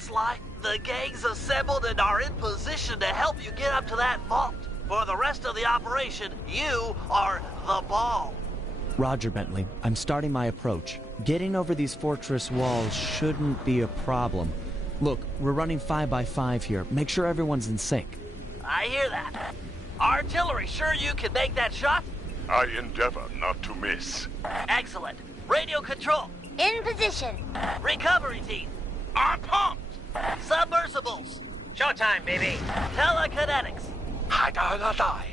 Sly. The gang's assembled and are in position to help you get up to that vault. For the rest of the operation, you are the ball. Roger, Bentley. I'm starting my approach. Getting over these fortress walls shouldn't be a problem. Look, we're running 5 by 5 here. Make sure everyone's in sync. I hear that. Artillery, sure you can make that shot? I endeavor not to miss. Excellent. Radio control. In position. Recovery team. I'm pumped! Submersibles. Showtime, baby. Telekinetics. 海大个大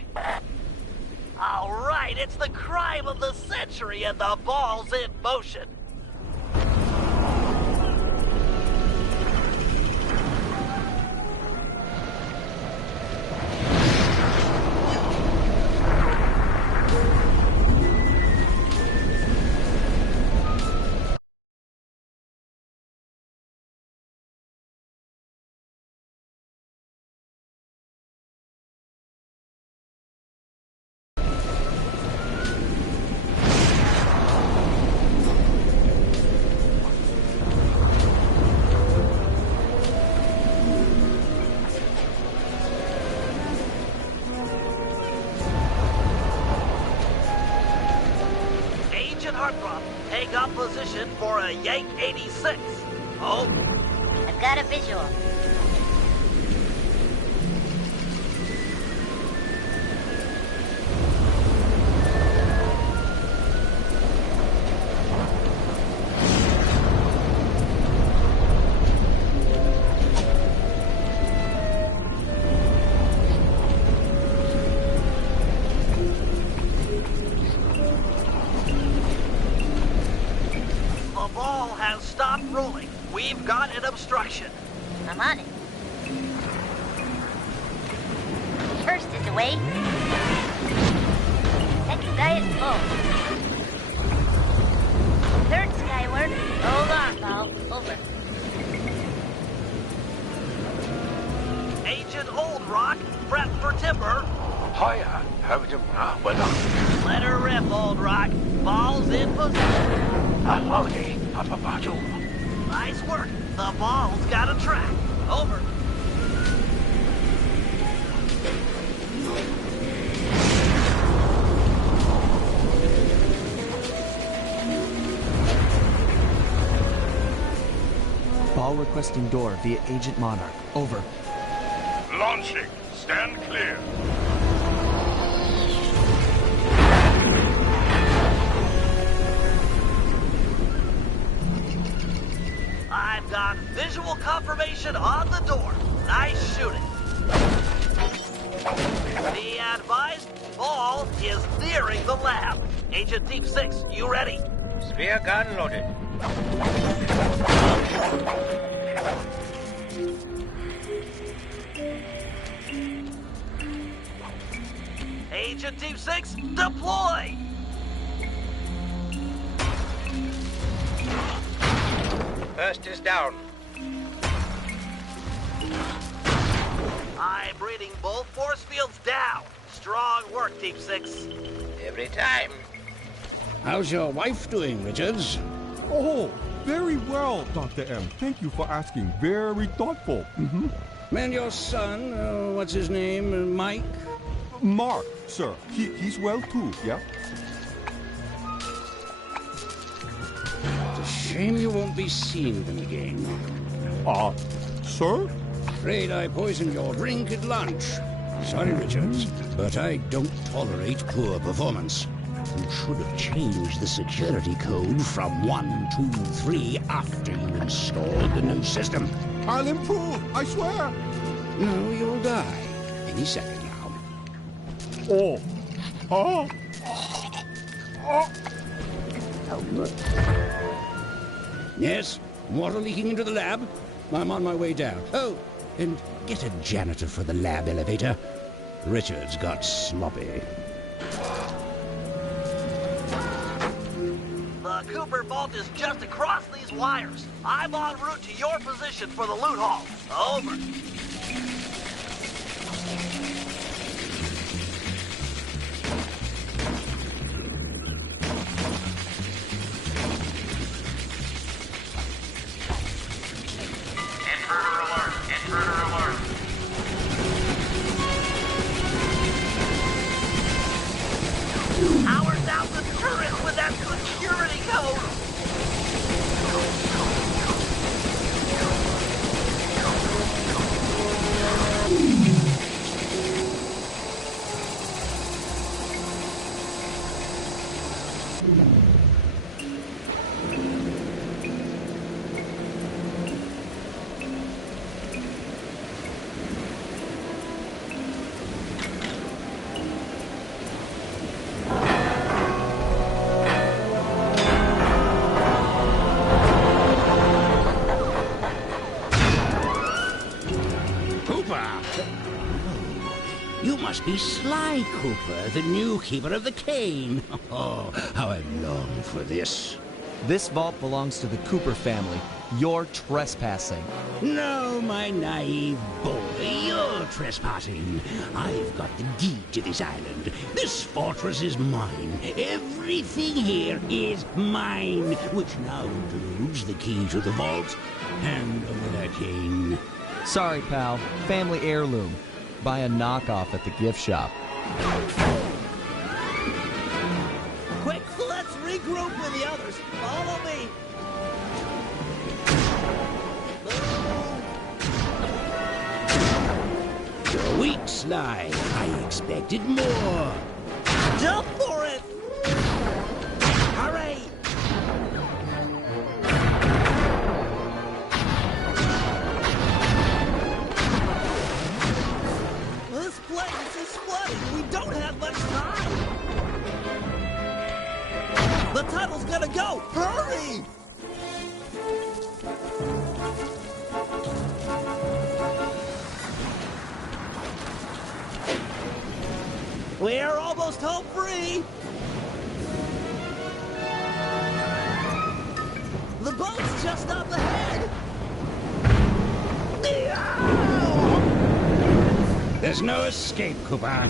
All right, it's the crime of the century and the ball's in motion. Take up position for a Yank 86. Oh. I've got a visual. Stop rolling. We've got an obstruction. I'm on it. First is away. Second guy is full. Third skyward. Hold on, Paul. Over. Agent Old Rock, prep for timber. Hiya, have you Let her rip, Old Rock. Ball's in position. howdy, Nice work. The ball's got a track. Over. Ball requesting door via Agent Monarch. Over. Launching. Stand clear. I've got visual confirmation on the door. Nice shooting. Be advised, ball is nearing the lab. Agent Deep 6, you ready? Spear gun loaded. Agent Deep 6, deploy! First is down. I'm reading both force fields down. Strong work, Deep 6. Every time. How's your wife doing, Richards? Oh, very well, Dr. M. Thank you for asking. Very thoughtful. And your son, what's his name, Mike? Mark, sir. He's well too, yeah? It's a shame you won't be seeing them again. Sir? Afraid I poisoned your drink at lunch. Sorry, Richards, but I don't tolerate poor performance. You should have changed the security code from 1, 2, 3 after you installed the new system. I'll improve, I swear. No, you'll die any second now. Oh. Oh. Yes, water leaking into the lab. I'm on my way down. Oh, and get a janitor for the lab elevator. Richards got sloppy. The Cooper vault is just across these wires. I'm en route to your position for the loot haul. Over. Intruder alert! Intruder alert! Power down the turret with that security code! You must be Sly Cooper, the new keeper of the cane. Oh, how I long for this. This vault belongs to the Cooper family. You're trespassing. No, my naive boy, you're trespassing. I've got the deed to this island. This fortress is mine. Everything here is mine, which now includes the key to the vault. Hand over that cane. Sorry, pal. Family heirloom. Buy a knockoff at the gift shop. Quick, let's regroup with the others. Follow me. You're weak, Sly. I expected more. Jump for it! Hurry! This place is flooding. We don't have much time. The tunnel's gonna go. Hurry! We're almost home free. The boat's just up ahead. There's no escape, Cooper.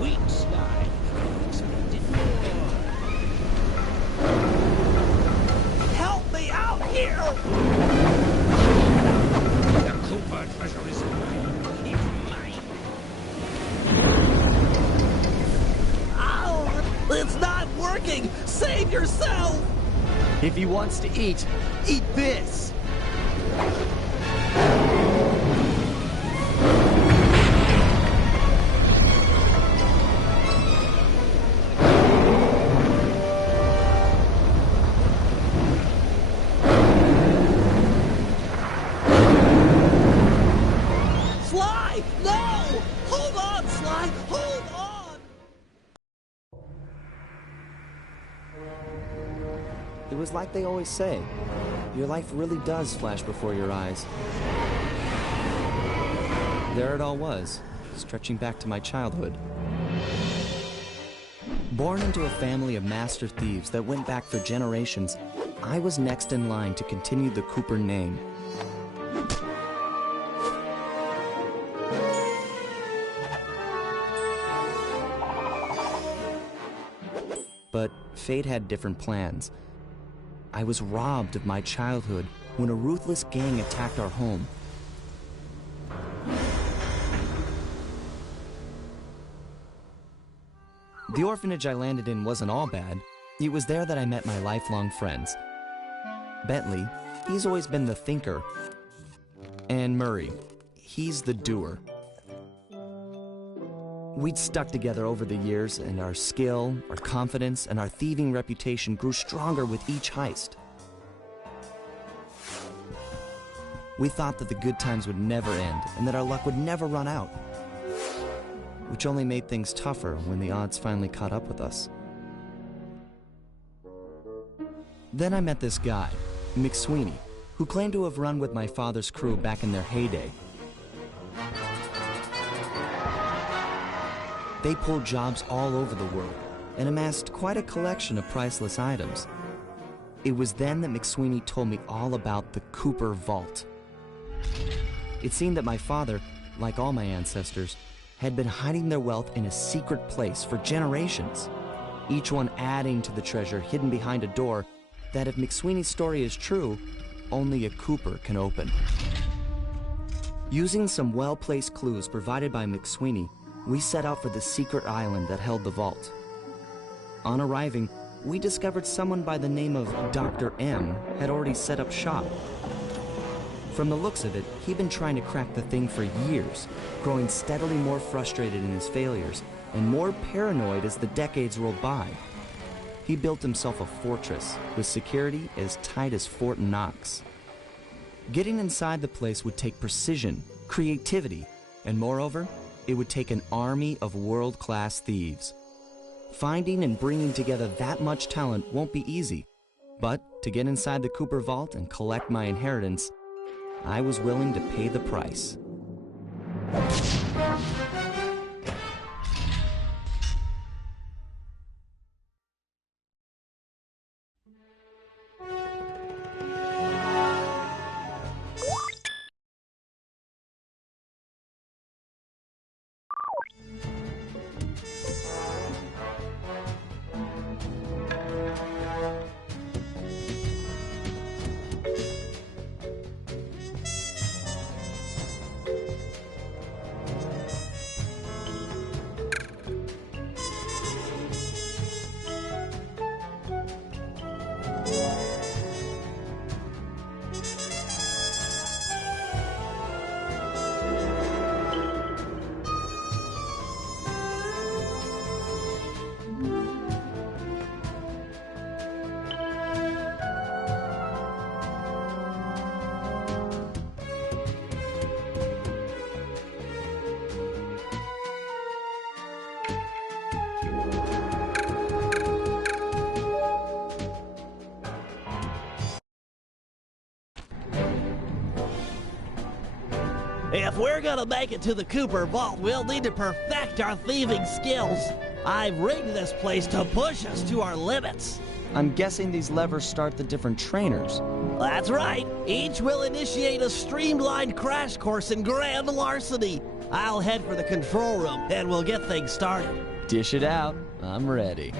Weak, Sly. I expected more. Help me out here! The Cooper treasure is mine. It's mine. Ow! It's not working! Save yourself! If he wants to eat this! Sly! No! Hold on, Sly! Hold on! It was like they always say. Your life really does flash before your eyes. There it all was, stretching back to my childhood. Born into a family of master thieves that went back for generations, I was next in line to continue the Cooper name. But fate had different plans. I was robbed of my childhood when a ruthless gang attacked our home. The orphanage I landed in wasn't all bad. It was there that I met my lifelong friends. Bentley, he's always been the thinker. And Murray, he's the doer. We'd stuck together over the years, and our skill, our confidence, and our thieving reputation grew stronger with each heist. We thought that the good times would never end, and that our luck would never run out. Which only made things tougher when the odds finally caught up with us. Then I met this guy, McSweeney, who claimed to have run with my father's crew back in their heyday. They pulled jobs all over the world and amassed quite a collection of priceless items. It was then that McSweeney told me all about the Cooper Vault. It seemed that my father, like all my ancestors, had been hiding their wealth in a secret place for generations, each one adding to the treasure hidden behind a door that if McSweeney's story is true, only a Cooper can open. Using some well-placed clues provided by McSweeney, we set out for the secret island that held the vault. On arriving, we discovered someone by the name of Dr. M had already set up shop. From the looks of it, he'd been trying to crack the thing for years, growing steadily more frustrated in his failures and more paranoid as the decades rolled by. He built himself a fortress with security as tight as Fort Knox. Getting inside the place would take precision, creativity, and moreover, it would take an army of world-class thieves. Finding and bringing together that much talent won't be easy, but to get inside the Cooper vault and collect my inheritance, I was willing to pay the price. If we're gonna make it to the Cooper Vault, we'll need to perfect our thieving skills. I've rigged this place to push us to our limits. I'm guessing these levers start the different trainers. That's right. Each will initiate a streamlined crash course in grand larceny. I'll head for the control room, and we'll get things started. Dish it out. I'm ready.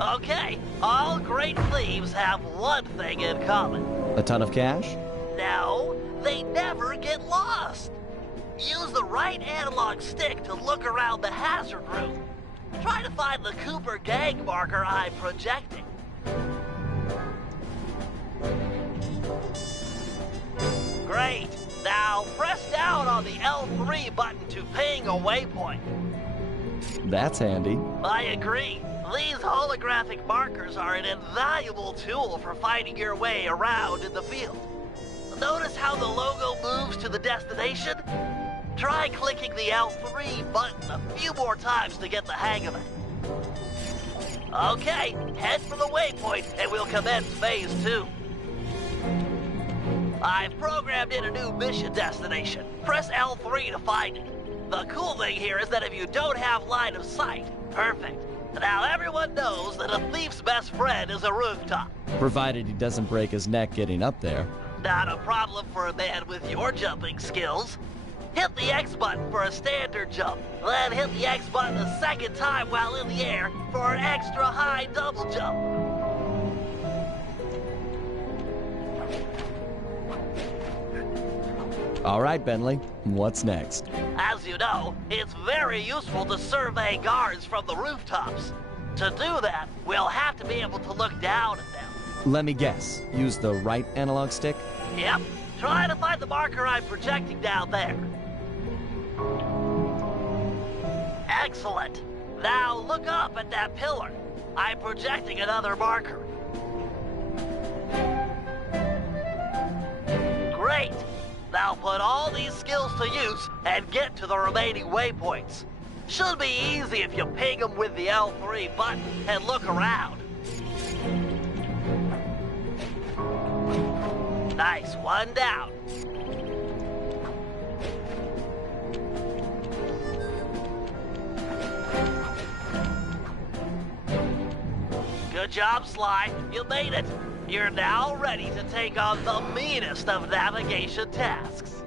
Okay, all great thieves have one thing in common. A ton of cash? No, they never get lost. Use the right analog stick to look around the hazard room. Try to find the Cooper gang marker I'm projecting. Great. Now press down on the L3 button to ping a waypoint. That's handy. I agree. These holographic markers are an invaluable tool for finding your way around in the field. Notice how the logo moves to the destination? Try clicking the L3 button a few more times to get the hang of it. Okay, head for the waypoint and we'll commence phase 2. I've programmed in a new mission destination. Press L3 to find it. The cool thing here is that if you don't have line of sight, perfect. Now everyone knows that a thief's best friend is a rooftop. Provided he doesn't break his neck getting up there. Not a problem for a man with your jumping skills. Hit the X button for a standard jump, then hit the X button a second time while in the air for an extra high double jump. All right, Bentley, what's next? As you know, it's very useful to survey guards from the rooftops. To do that, we'll have to be able to look down at them. Let me guess. Use the right analog stick? Yep. Try to find the marker I'm projecting down there. Excellent. Now look up at that pillar. I'm projecting another marker. Great. Now put all these skills to use and get to the remaining waypoints. Should be easy if you ping them with the L3 button and look around. Nice, one down. Good job, Sly. You made it. You're now ready to take on the meanest of navigation tasks.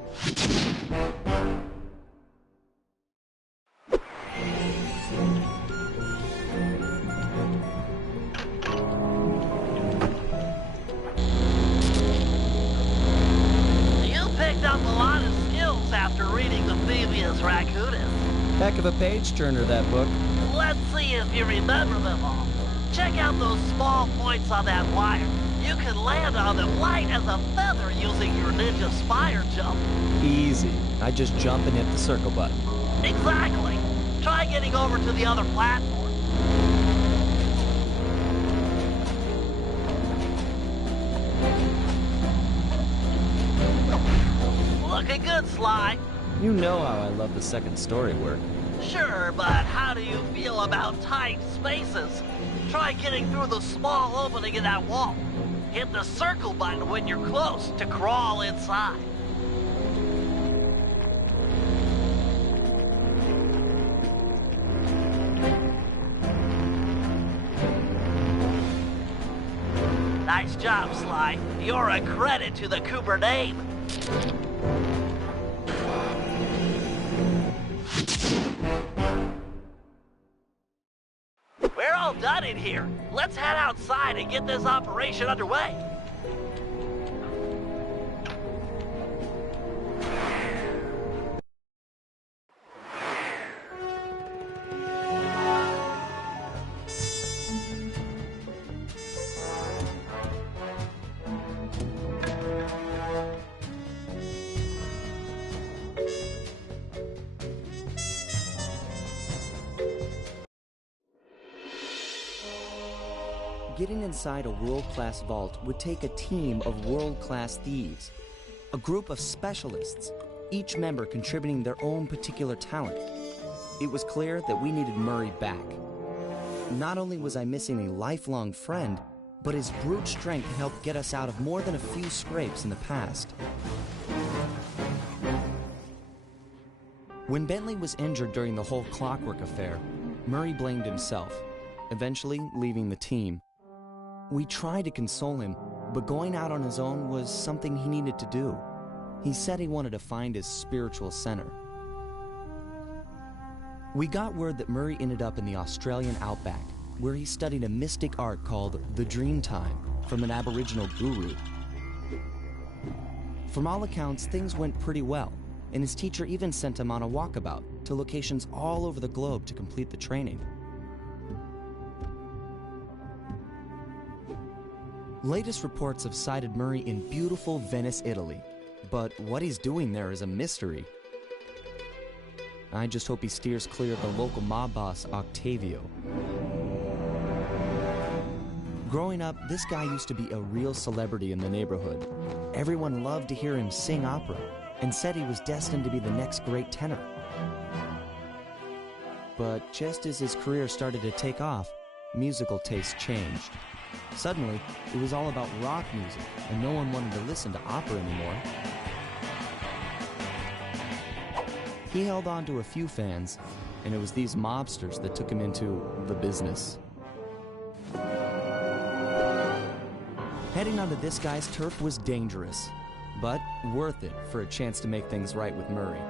Heck of a page-turner, that book. Let's see if you remember them all. Check out those small points on that wire. You can land on them light as a feather using your ninja spire jump. Easy. I just jump and hit the circle button. Exactly. Try getting over to the other platform. Looking good, Sly. You know how I love the second story work. Sure, but how do you feel about tight spaces? Try getting through the small opening in that wall. Hit the circle button when you're close to crawl inside. Nice job, Sly. You're a credit to the Cooper name. We're all done in here. Let's head outside and get this operation underway. Getting inside a world-class vault would take a team of world-class thieves, a group of specialists, each member contributing their own particular talent. It was clear that we needed Murray back. Not only was I missing a lifelong friend, but his brute strength helped get us out of more than a few scrapes in the past. When Bentley was injured during the whole Clockwork affair, Murray blamed himself, eventually leaving the team. We tried to console him, but going out on his own was something he needed to do. He said he wanted to find his spiritual center. We got word that Murray ended up in the Australian outback, where he studied a mystic art called the Dreamtime from an Aboriginal guru. From all accounts, things went pretty well, and his teacher even sent him on a walkabout to locations all over the globe to complete the training. Latest reports have cited Murray in beautiful Venice, Italy, but what he's doing there is a mystery. I just hope he steers clear of the local mob boss, Octavio. Growing up, this guy used to be a real celebrity in the neighborhood. Everyone loved to hear him sing opera and said he was destined to be the next great tenor. But just as his career started to take off, musical tastes changed. Suddenly, it was all about rock music, and no one wanted to listen to opera anymore. He held on to a few fans, and it was these mobsters that took him into the business. Heading onto this guy's turf was dangerous, but worth it for a chance to make things right with Murray.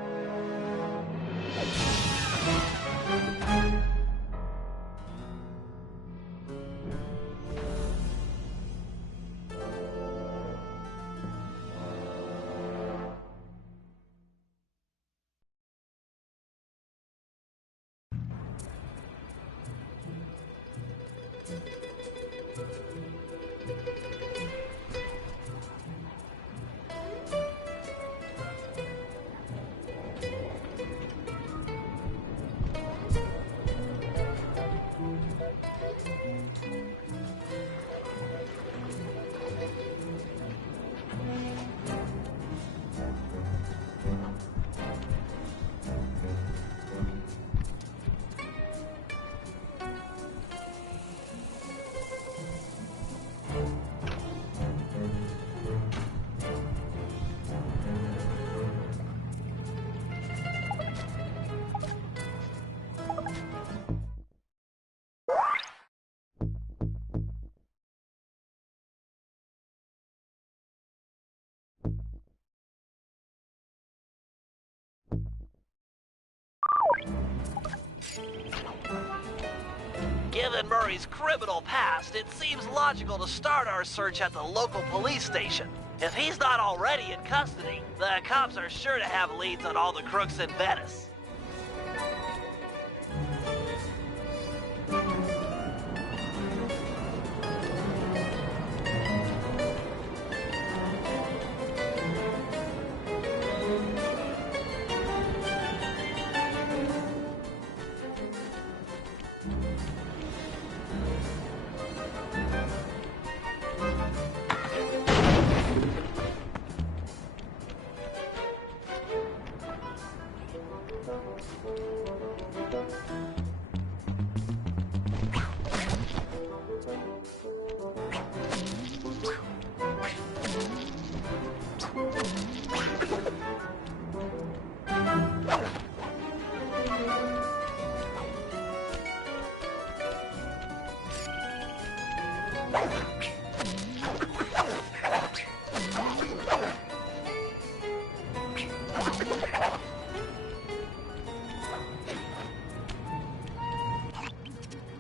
Given Murray's criminal past, it seems logical to start our search at the local police station. If he's not already in custody, the cops are sure to have leads on all the crooks in Venice.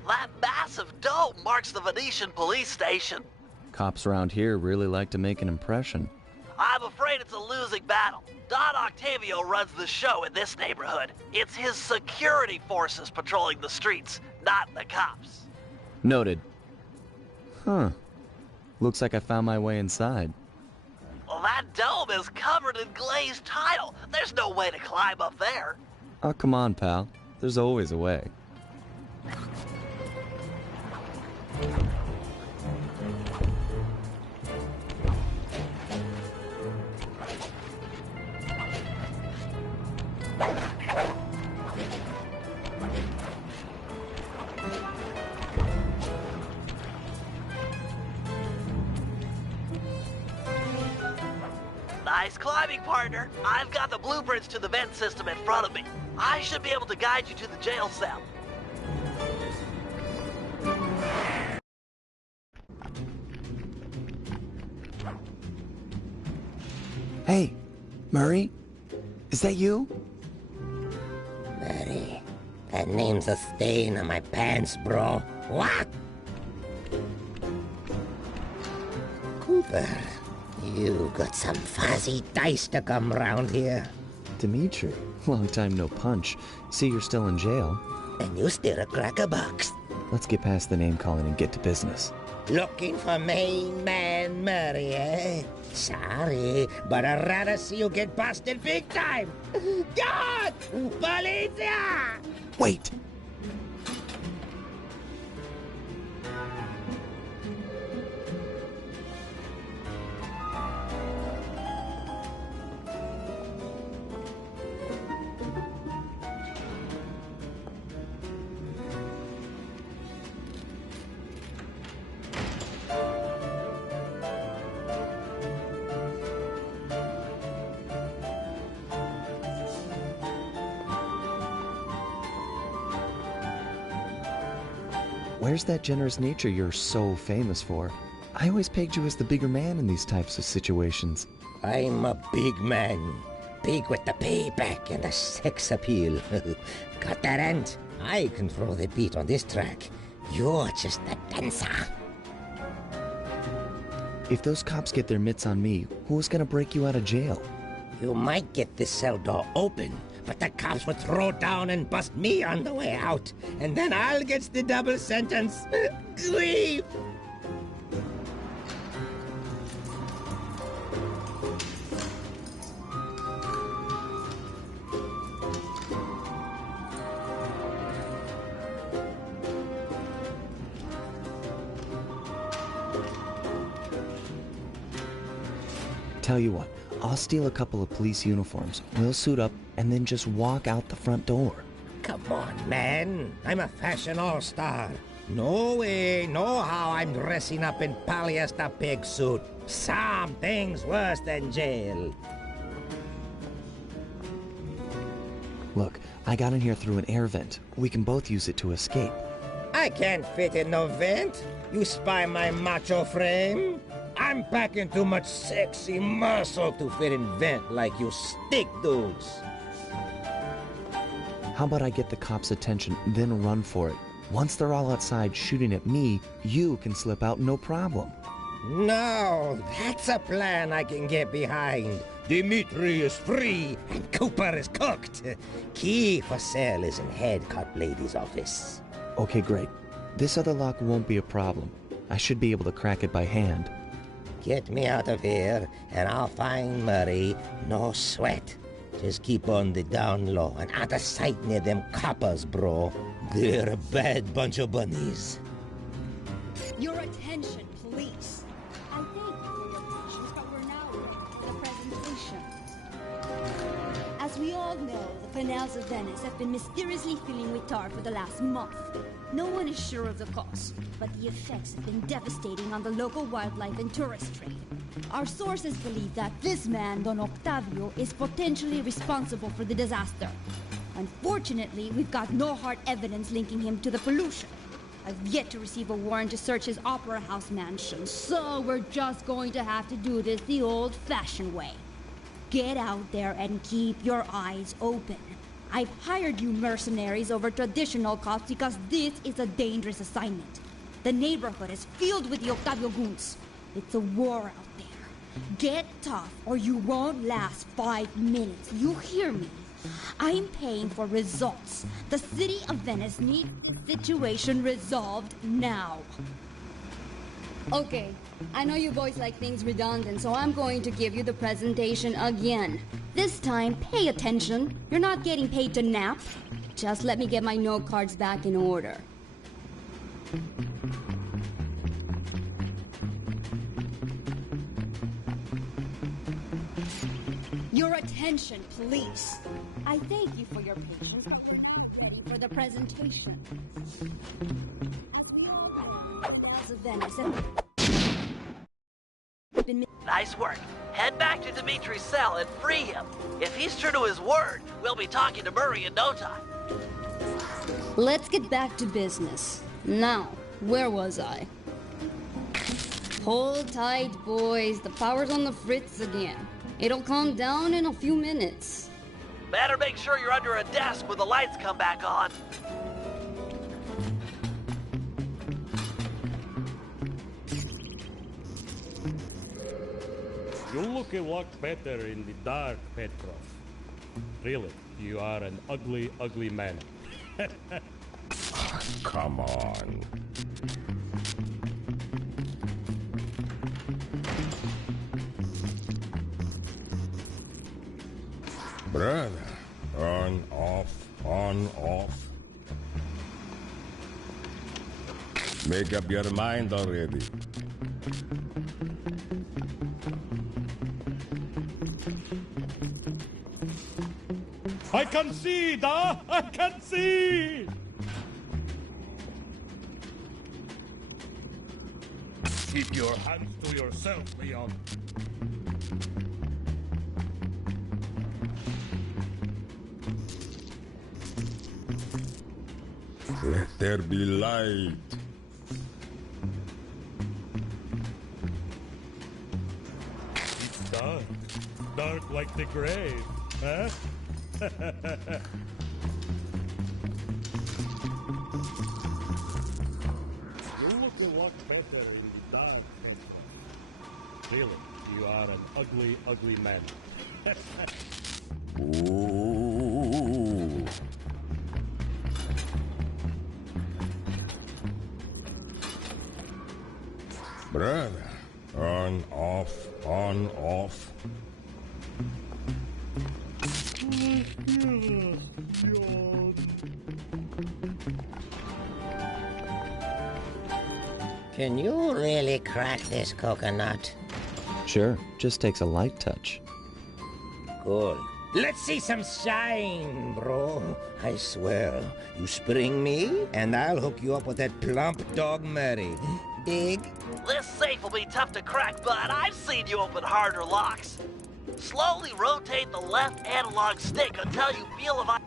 That massive dome marks the Venetian police station. Cops around here really like to make an impression. I'm afraid it's a losing battle. Don Octavio runs the show in this neighborhood. It's his security forces patrolling the streets, not the cops. Noted. Huh. Looks like I found my way inside. Well, that dome is covered in glazed tile. There's no way to climb up there. Oh, come on, pal. There's always a way. Nice climbing, partner. I've got the blueprints to the vent system in front of me. I should be able to guide you to the jail cell. Hey, Murray? Is that you? Murray, that name's a stain on my pants, bro. What? Cooper, you got some fuzzy dice to come round here. Dimitri. Long time no punch. See, you're still in jail. And you still a cracker box. Let's get past the name calling and get to business. Looking for main man Murray, eh? Sorry, but I'd rather see you get busted big time. God! Policia! Wait! Where's that generous nature you're so famous for? I always pegged you as the bigger man in these types of situations. I'm a big man. Big with the payback and the sex appeal. Got that, Ant? I control the beat on this track. You're just a dancer. If those cops get their mitts on me, who's gonna break you out of jail? You might get this cell door open, but the cops would throw down and bust me on the way out. And then I'll get the double sentence. Grief! Tell you what, I'll steal a couple of police uniforms. We'll suit up and then just walk out the front door. Come on, man. I'm a fashion all-star. No way, no how I'm dressing up in polyester pig suit. Something's worse than jail. Look, I got in here through an air vent. We can both use it to escape. I can't fit in no vent. You spy my macho frame? I'm packing too much sexy muscle to fit in vent like you stick dudes. How about I get the cops' attention, then run for it? Once they're all outside shooting at me, you can slip out no problem. No, that's a plan I can get behind. Dimitri is free and Cooper is cooked. Key for sale is in head cop lady's office. Okay, great. This other lock won't be a problem. I should be able to crack it by hand. Get me out of here, and I'll find Murray. No sweat. Just keep on the down low and out of sight near them coppers, bro. They're a bad bunch of bunnies. Your attention, please. I thank you for your patience, but we're now ready for the presentation. As As we all know, the canals of Venice have been mysteriously filling with tar for the last month. No one is sure of the cause, but the effects have been devastating on the local wildlife and tourist trade. Our sources believe that this man, Don Octavio, is potentially responsible for the disaster. Unfortunately, we've got no hard evidence linking him to the pollution. I've yet to receive a warrant to search his Opera House mansion, so we're just going to have to do this the old-fashioned way. Get out there and keep your eyes open. I've hired you mercenaries over traditional cops because this is a dangerous assignment. The neighborhood is filled with the Octavio goons. It's a war out there. Get tough or you won't last 5 minutes. You hear me? I'm paying for results. The city of Venice needs the situation resolved now. Okay, I know you boys like things redundant, so I'm going to give you the presentation again. This time, pay attention. You're not getting paid to nap. Just let me get my note cards back in order. Your attention, please. I thank you for your patience, but we're not ready for the presentation. As we all know, the canals of Venice have been... Nice work. Head back to Dimitri's cell and free him. If he's true to his word, we'll be talking to Murray in no time. Let's get back to business. Now, where was I? Hold tight, boys. The power's on the fritz again. It'll calm down in a few minutes. Better make sure you're under a desk when the lights come back on. You look a lot better in the dark, Petrov. Really, you are an ugly, ugly man. Come on. Brother, on, off. Make up your mind already. I can see, da! I can see! Keep your hands to yourself, Leon. Let there be light. It's dark. Dark like the grave, huh? You look a lot better in the dark, Petrov. Really, you are an ugly, ugly man. Ooh. Brother, on, off. Can you really crack this coconut? Sure, just takes a light touch. Cool. Let's see some shine, bro. I swear, you spring me, and I'll hook you up with that plump dog Murray. Dig? This safe will be tough to crack, but I've seen you open harder locks. Slowly rotate the left analog stick until you feel a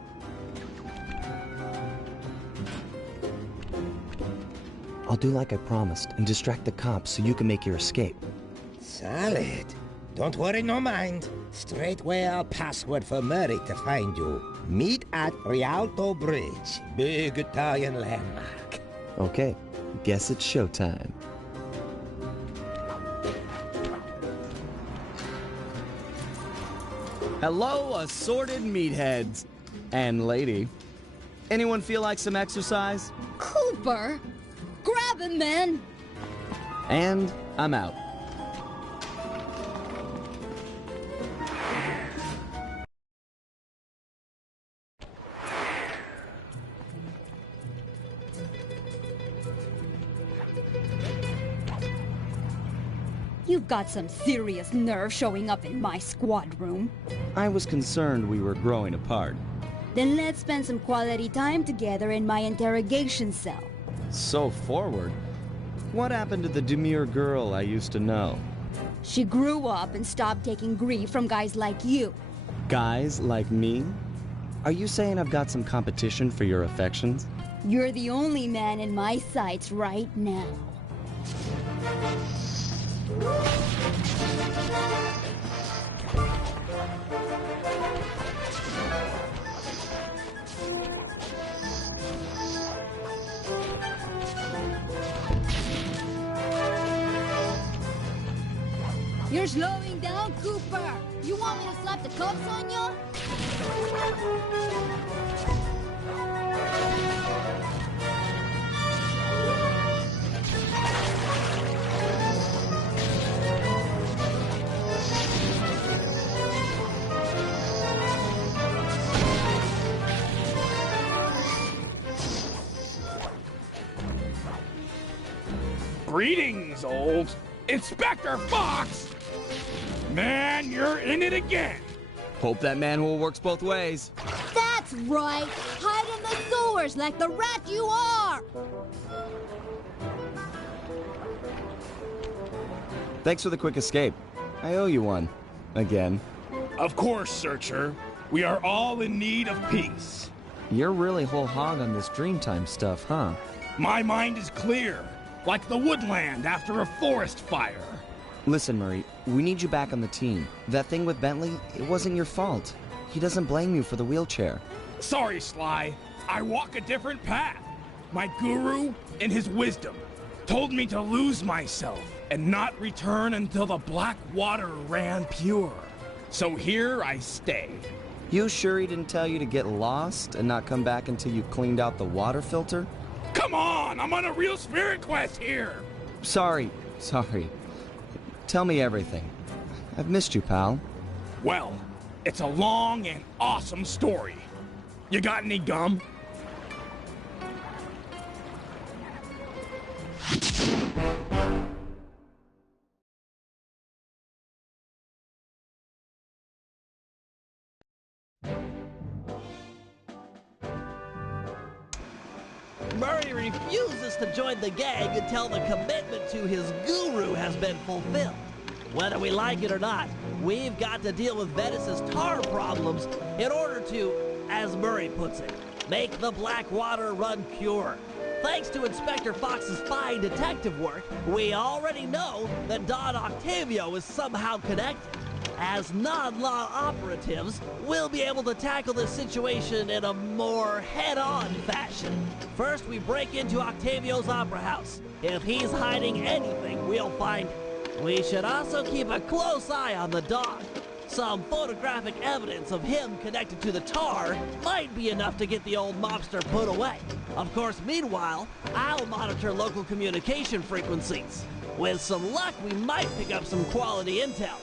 I'll do like I promised and distract the cops so you can make your escape. Solid. Don't worry, no mind. Straightway I'll password for Murray to find you. Meet at Rialto Bridge. Big Italian landmark. Okay, guess it's showtime. Hello, assorted meatheads. And lady. Anyone feel like some exercise? Cooper! Grab him, man! And I'm out. You've got some serious nerve showing up in my squad room. I was concerned we were growing apart. Then let's spend some quality time together in my interrogation cell. So forward. What happened to the demure girl I used to know? She grew up and stopped taking grief from guys like you. Guys like me? Are you saying I've got some competition for your affections? You're the only man in my sights right now. You're slowing down, Cooper! You want me to slap the cuffs on you? Greetings, old Inspector Fox! Man, you're in it again! Hope that manhole works both ways. That's right! Hide in the sewers like the rat you are! Thanks for the quick escape. I owe you one. Again. Of course, Searcher. We are all in need of peace. You're really whole hog on this Dreamtime stuff, huh? My mind is clear, like the woodland after a forest fire. Listen, Murray, we need you back on the team. That thing with Bentley, it wasn't your fault. He doesn't blame you for the wheelchair. Sorry, Sly. I walk a different path. My guru, in his wisdom, told me to lose myself and not return until the black water ran pure. So here I stay. You sure he didn't tell you to get lost and not come back until you cleaned out the water filter? Come on, I'm on a real spirit quest here. Sorry. Tell me everything. I've missed you, pal. Well, it's a long and awesome story. You got any gum? Murray refuses to join the gang until the commitment to his guru has been fulfilled. Whether we like it or not, we've got to deal with Venice's tar problems in order to, as Murray puts it, make the black water run pure. Thanks to Inspector Fox's fine detective work, we already know that Don Octavio is somehow connected. As non-law operatives, we'll be able to tackle this situation in a more head-on fashion. First, we break into Octavio's opera house. If he's hiding anything, we'll find it. We should also keep a close eye on the dog. Some photographic evidence of him connected to the tar might be enough to get the old mobster put away. Of course, meanwhile, I'll monitor local communication frequencies. With some luck, we might pick up some quality intel.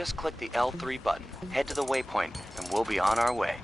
just click the L3 button, head to the waypoint, and we'll be on our way.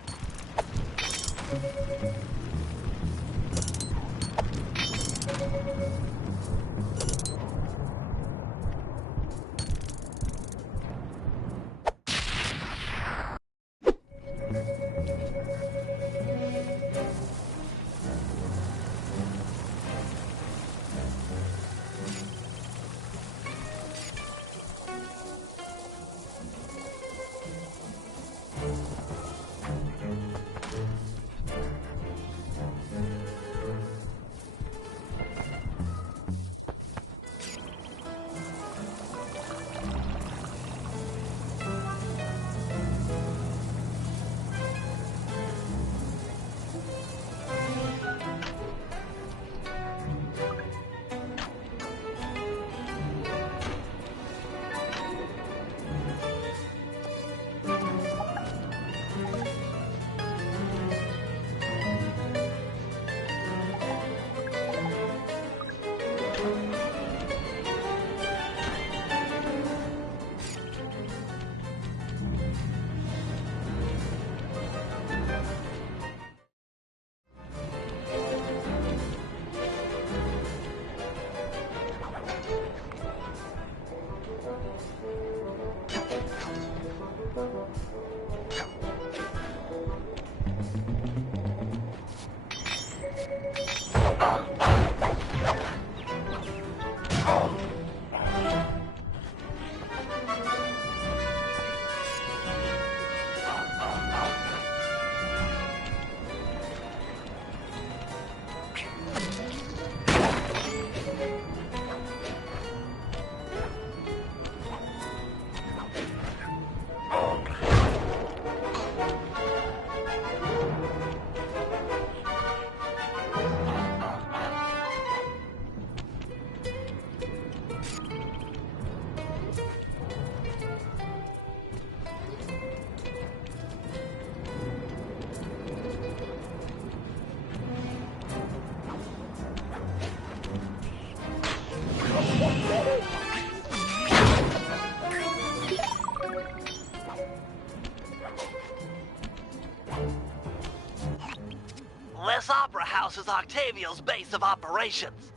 This opera house is Octavio's base of operations.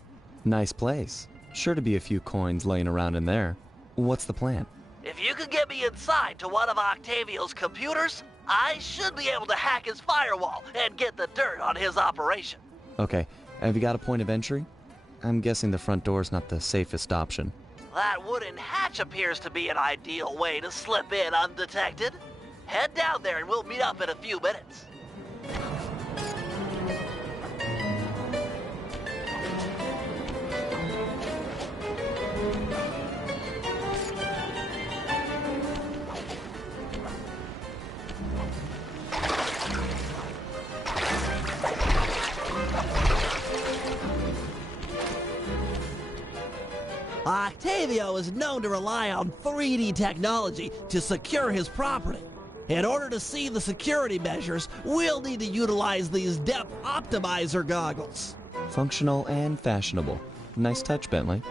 Nice place. Sure to be a few coins laying around in there. What's the plan? If you could get me inside to one of Octavio's computers, I should be able to hack his firewall and get the dirt on his operation. Okay, have you got a point of entry? I'm guessing the front door's not the safest option. That wooden hatch appears to be an ideal way to slip in undetected. Head down there and we'll meet up in a few minutes. Octavio is known to rely on 3D technology to secure his property. In order to see the security measures, we'll need to utilize these depth optimizer goggles. Functional and fashionable. Nice touch, Bentley.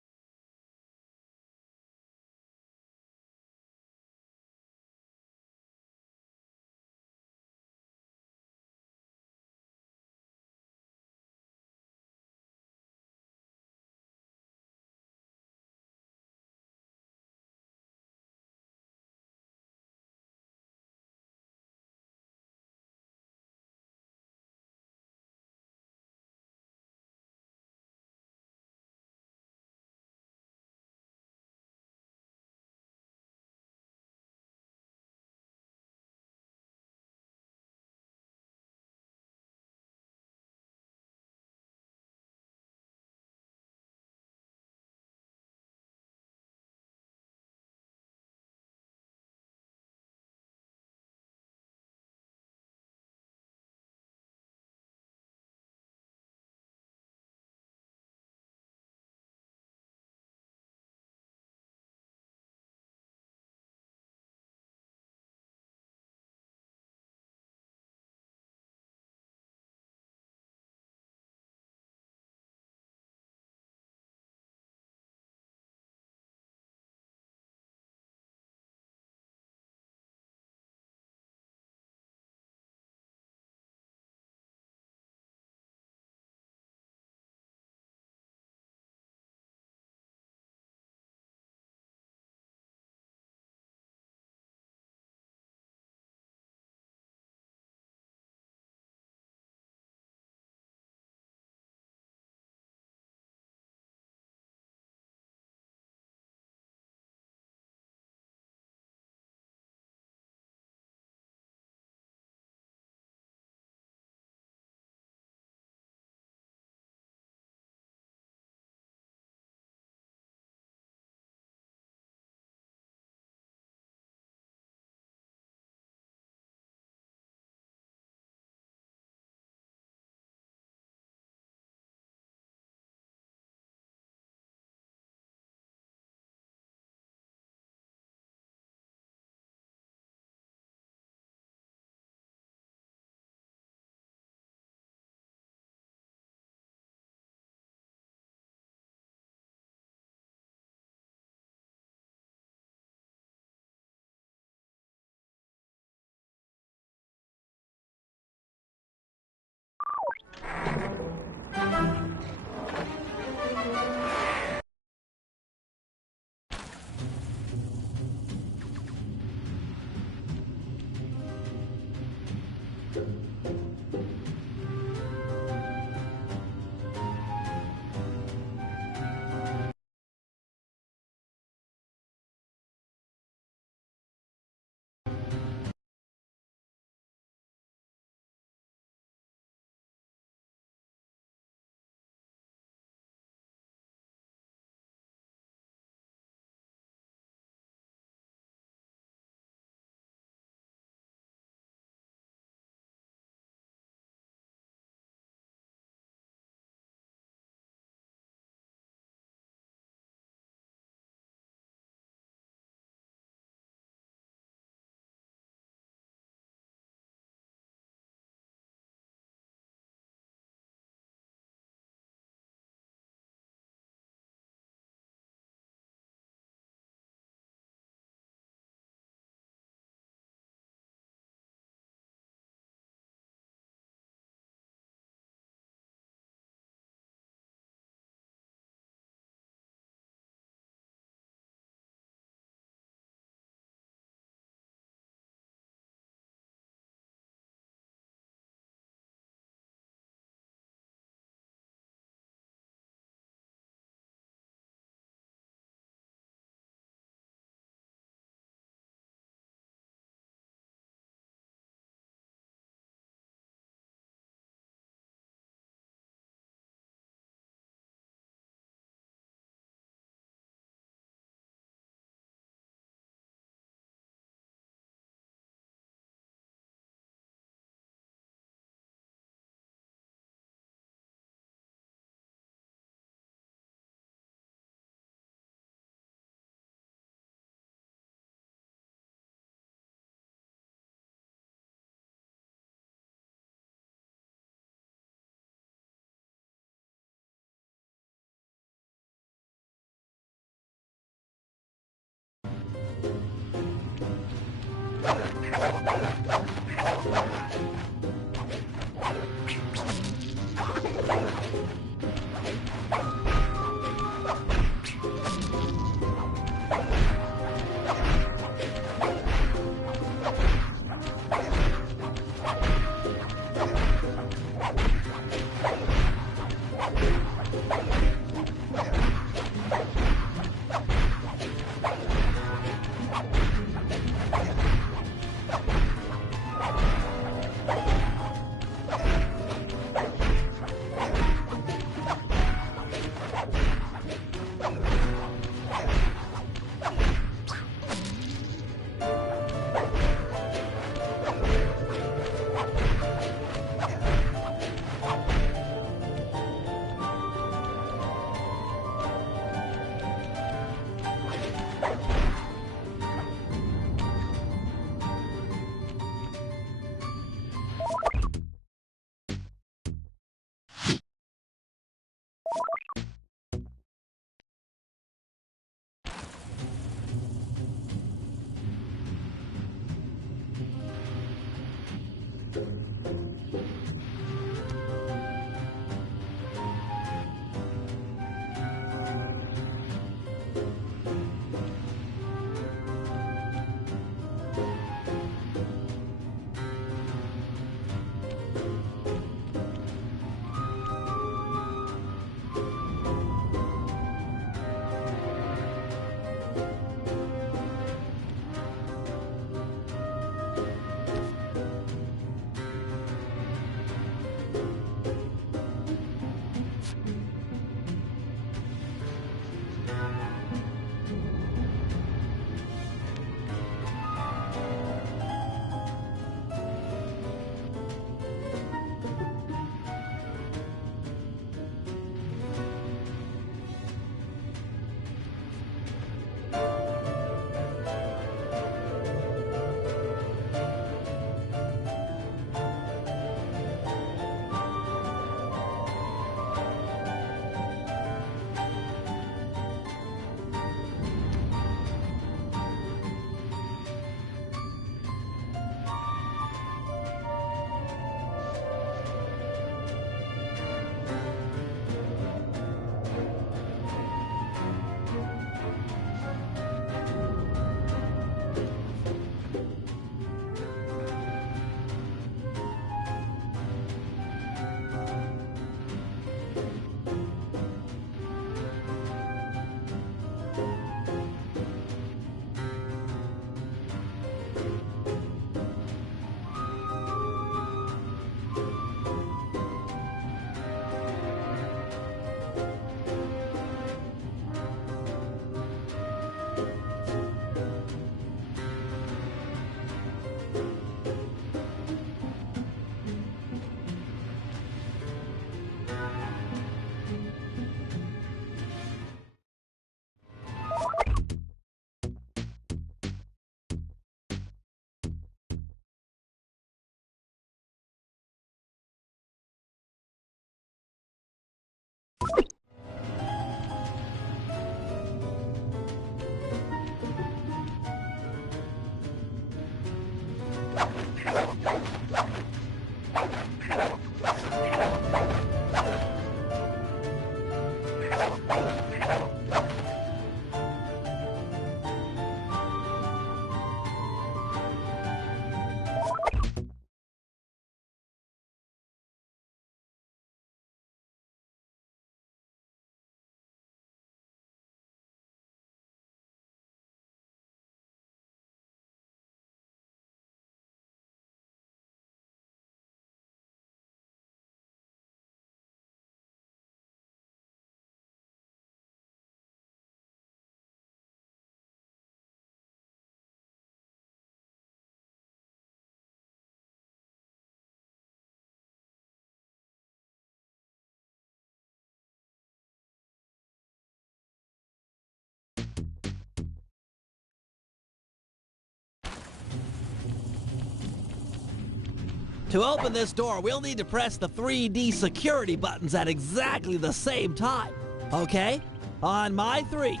To open this door, we'll need to press the 3D security buttons at exactly the same time. Okay? On my 3.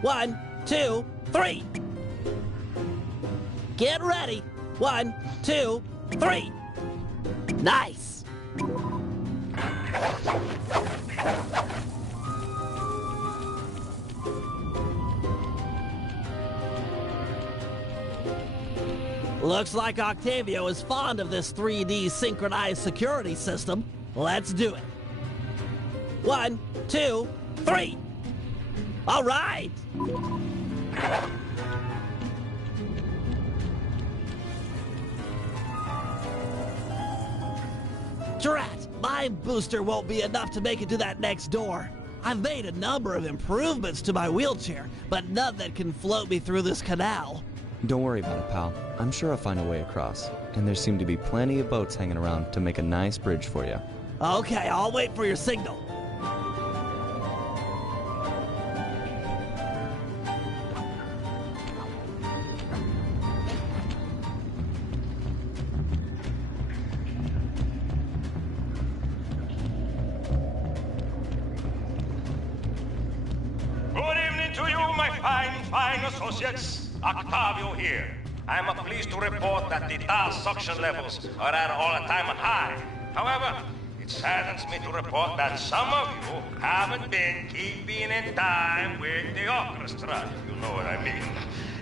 1, 2, 3. Get ready. 1, 2, 3. Nice. Looks like Octavio is fond of this 3D synchronized security system. Let's do it. 1, 2, 3. All right. Drat, my booster won't be enough to make it to that next door. I've made a number of improvements to my wheelchair, but none that can float me through this canal. Don't worry about it, pal. I'm sure I'll find a way across. And there seem to be plenty of boats hanging around to make a nice bridge for you. Okay, I'll wait for your signal. Good evening to you, my fine associates. Octavio here. I'm pleased to report that the tar suction levels are at all-time high. However, it saddens me to report that some of you haven't been keeping in time with the orchestra, if you know what I mean.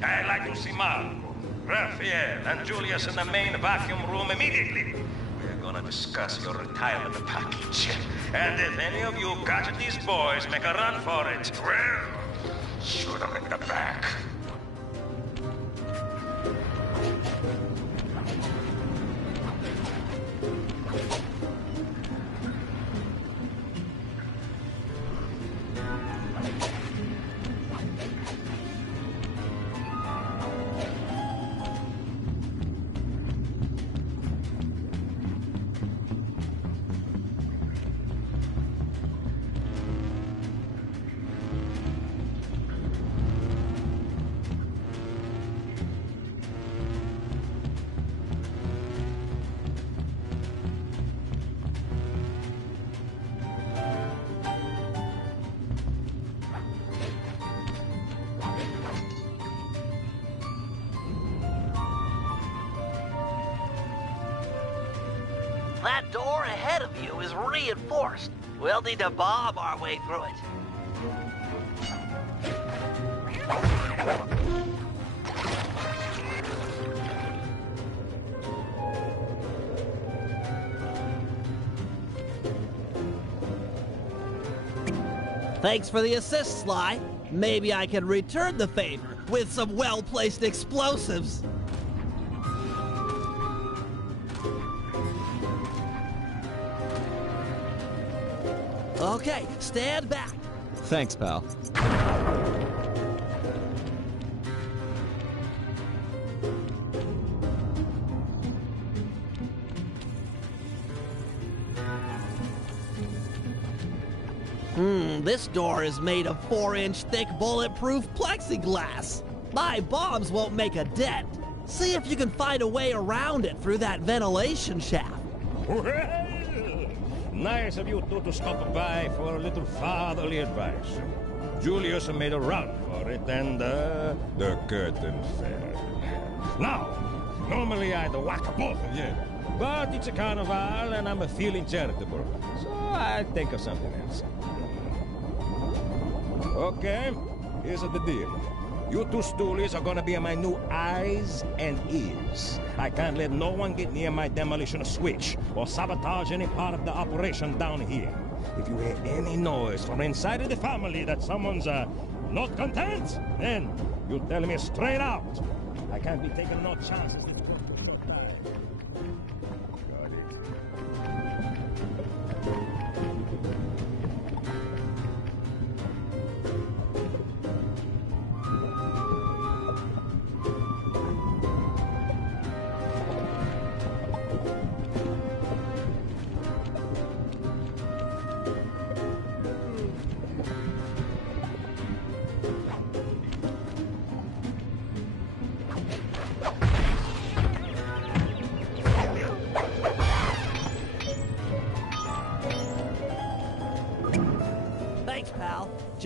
I'd like to see Marco, Raphael, and Julius in the main vacuum room immediately. We're gonna discuss your retirement package. And if any of you catch these boys make a run for it, well, shoot them in the back. That door ahead of you is reinforced. We'll need to bomb our way through it. Thanks for the assist, Sly. Maybe I can return the favor with some well-placed explosives. Okay, stand back. Thanks, pal. This door is made of 4-inch thick bulletproof plexiglass. My bombs won't make a dent. See if you can find a way around it through that ventilation shaft. Well, nice of you two to stop by for a little fatherly advice. Julius made a run for it, and the curtain fell. Now, normally I'd whack both of you, but it's a carnival and I'm feeling charitable, so I think of something else. Okay, here's the deal. You two stoolies are gonna be my new eyes and ears. I can't let no one get near my demolition switch or sabotage any part of the operation down here. If you hear any noise from inside of the family that someone's not content, then you tell me straight out. I can't be taking no chances.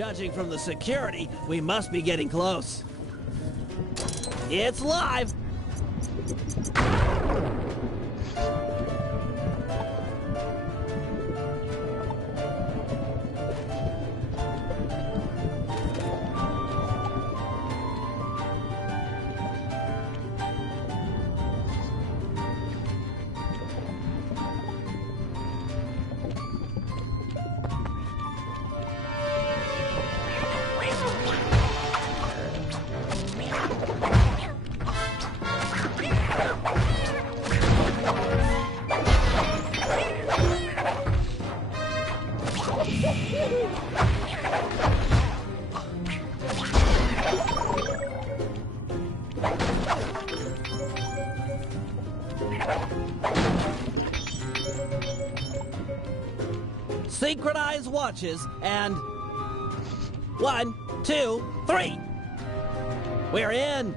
Judging from the security, we must be getting close. It's live! Synchronize watches and 1, 2, 3. We're in.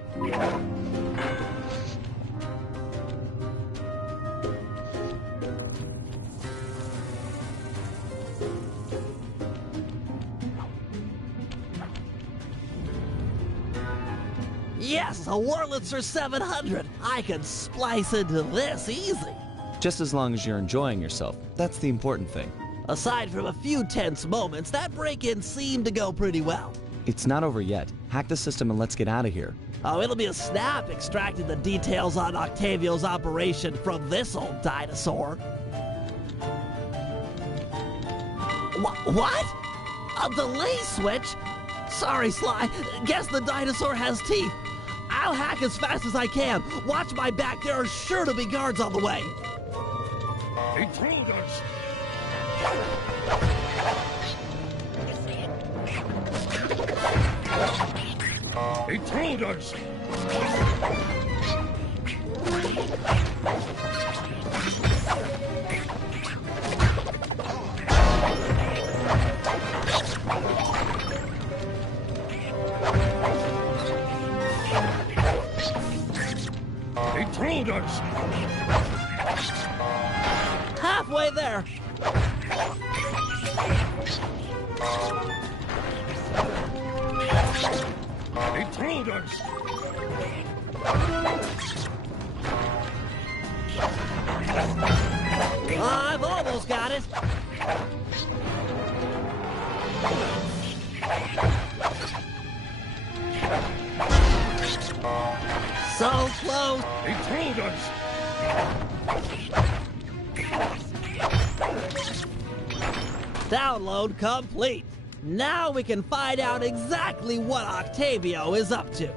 Yes, a Wurlitzer 700. I can splice into this easy. Just as long as you're enjoying yourself. That's the important thing. Aside from a few tense moments, that break-in seemed to go pretty well. It's not over yet. Hack the system and let's get out of here. Oh, it'll be a snap extracting the details on Octavio's operation from this old dinosaur. What? A delay switch? Sorry, Sly. Guess the dinosaur has teeth. I'll hack as fast as I can. Watch my back. There are sure to be guards on the way. Intruders! Intruders! Intruders! Halfway there. Intruders! I've almost got it. So close. Intruders! Download complete. Now we can find out exactly what Octavio is up to.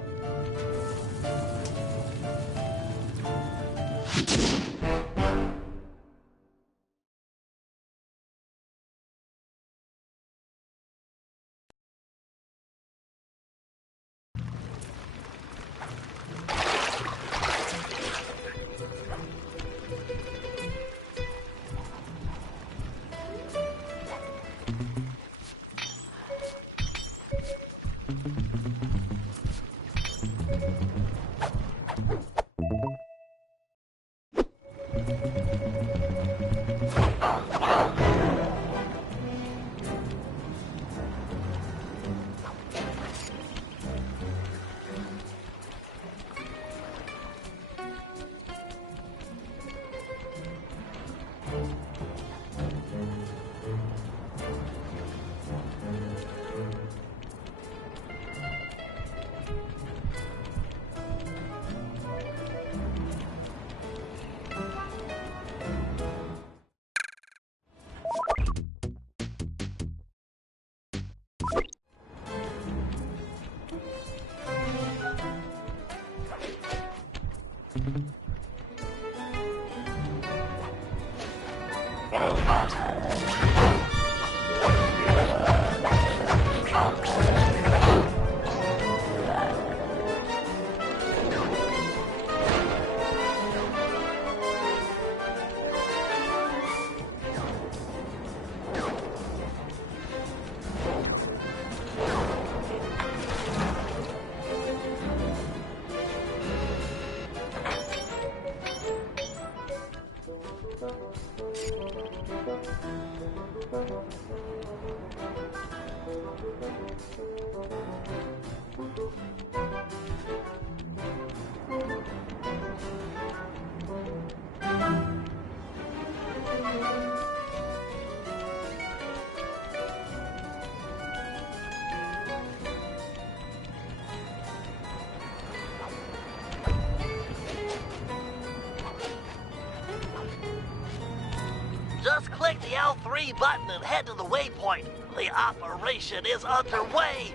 Just click the L3 button and head to the waypoint. The operation is underway.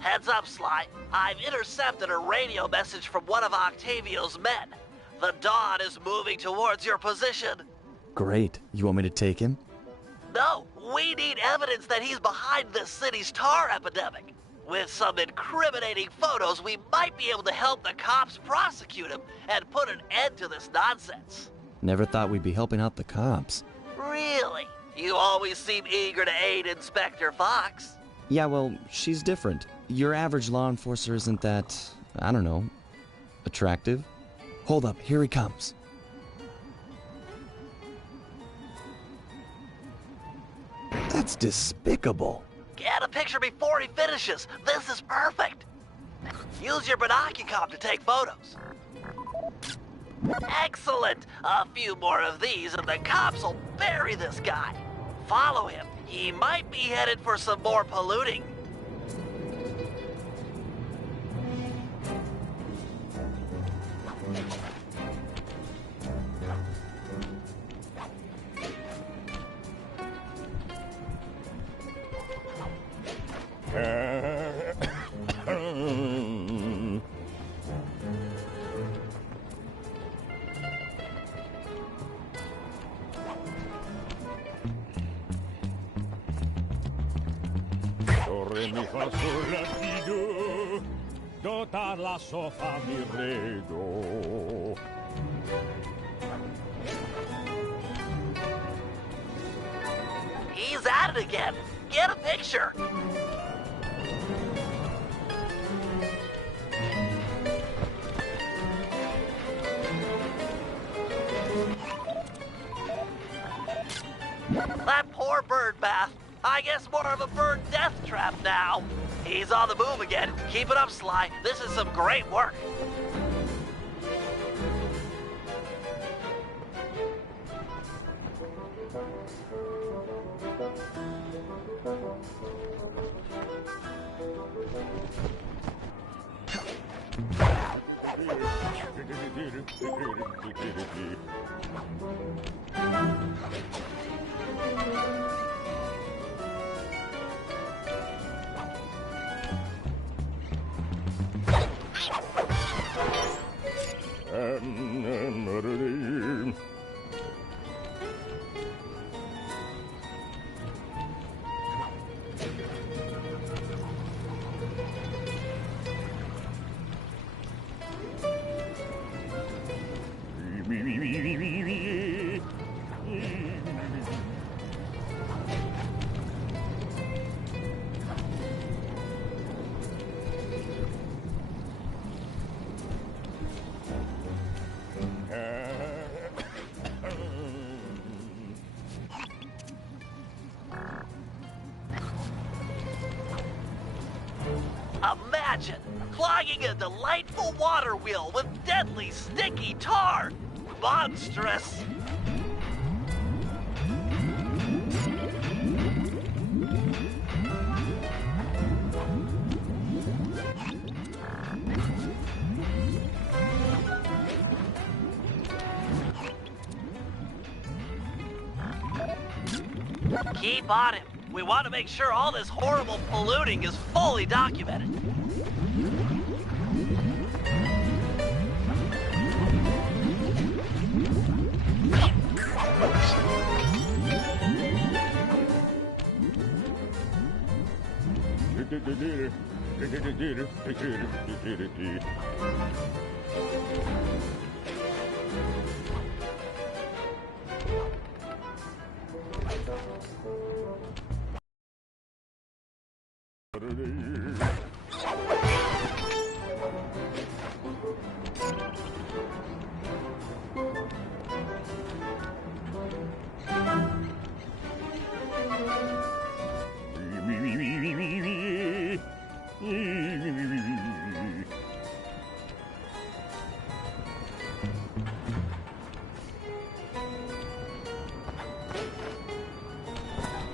Heads up, Sly. I've intercepted a radio message from one of Octavio's men. The Dawn is moving towards your position. Great. You want me to take him? No, we need evidence that he's behind this city's tar epidemic. With some incriminating photos, we might be able to help the cops prosecute him and put an end to this nonsense. Never thought we'd be helping out the cops. Really? You always seem eager to aid Inspector Fox. Yeah, well, she's different. Your average law enforcer isn't that, I don't know, attractive? Hold up, here he comes. That's despicable. Get a picture before he finishes. This is perfect. Use your binocular to take photos. Excellent. A few more of these and the cops will bury this guy. Follow him. He might be headed for some more polluting. Re mi fa sol la ti do, do ta la so fa mi re do. He's at it again. Get a picture. That poor bird bath. I guess more of a bird death trap now. He's on the move again. Keep it up, Sly. This is some great work. imagine clogging a delightful water wheel with deadly sticky tar. Monstrous. Keep on him. We want to make sure all this horrible polluting is fully documented.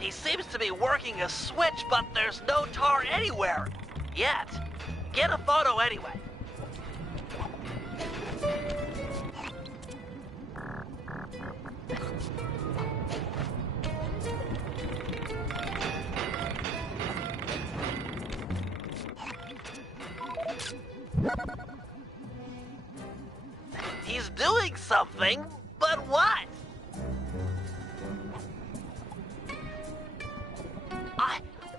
He seems to be working a switch, but there's no tar anywhere. Yet. Get a photo anyway. He's doing something, but what?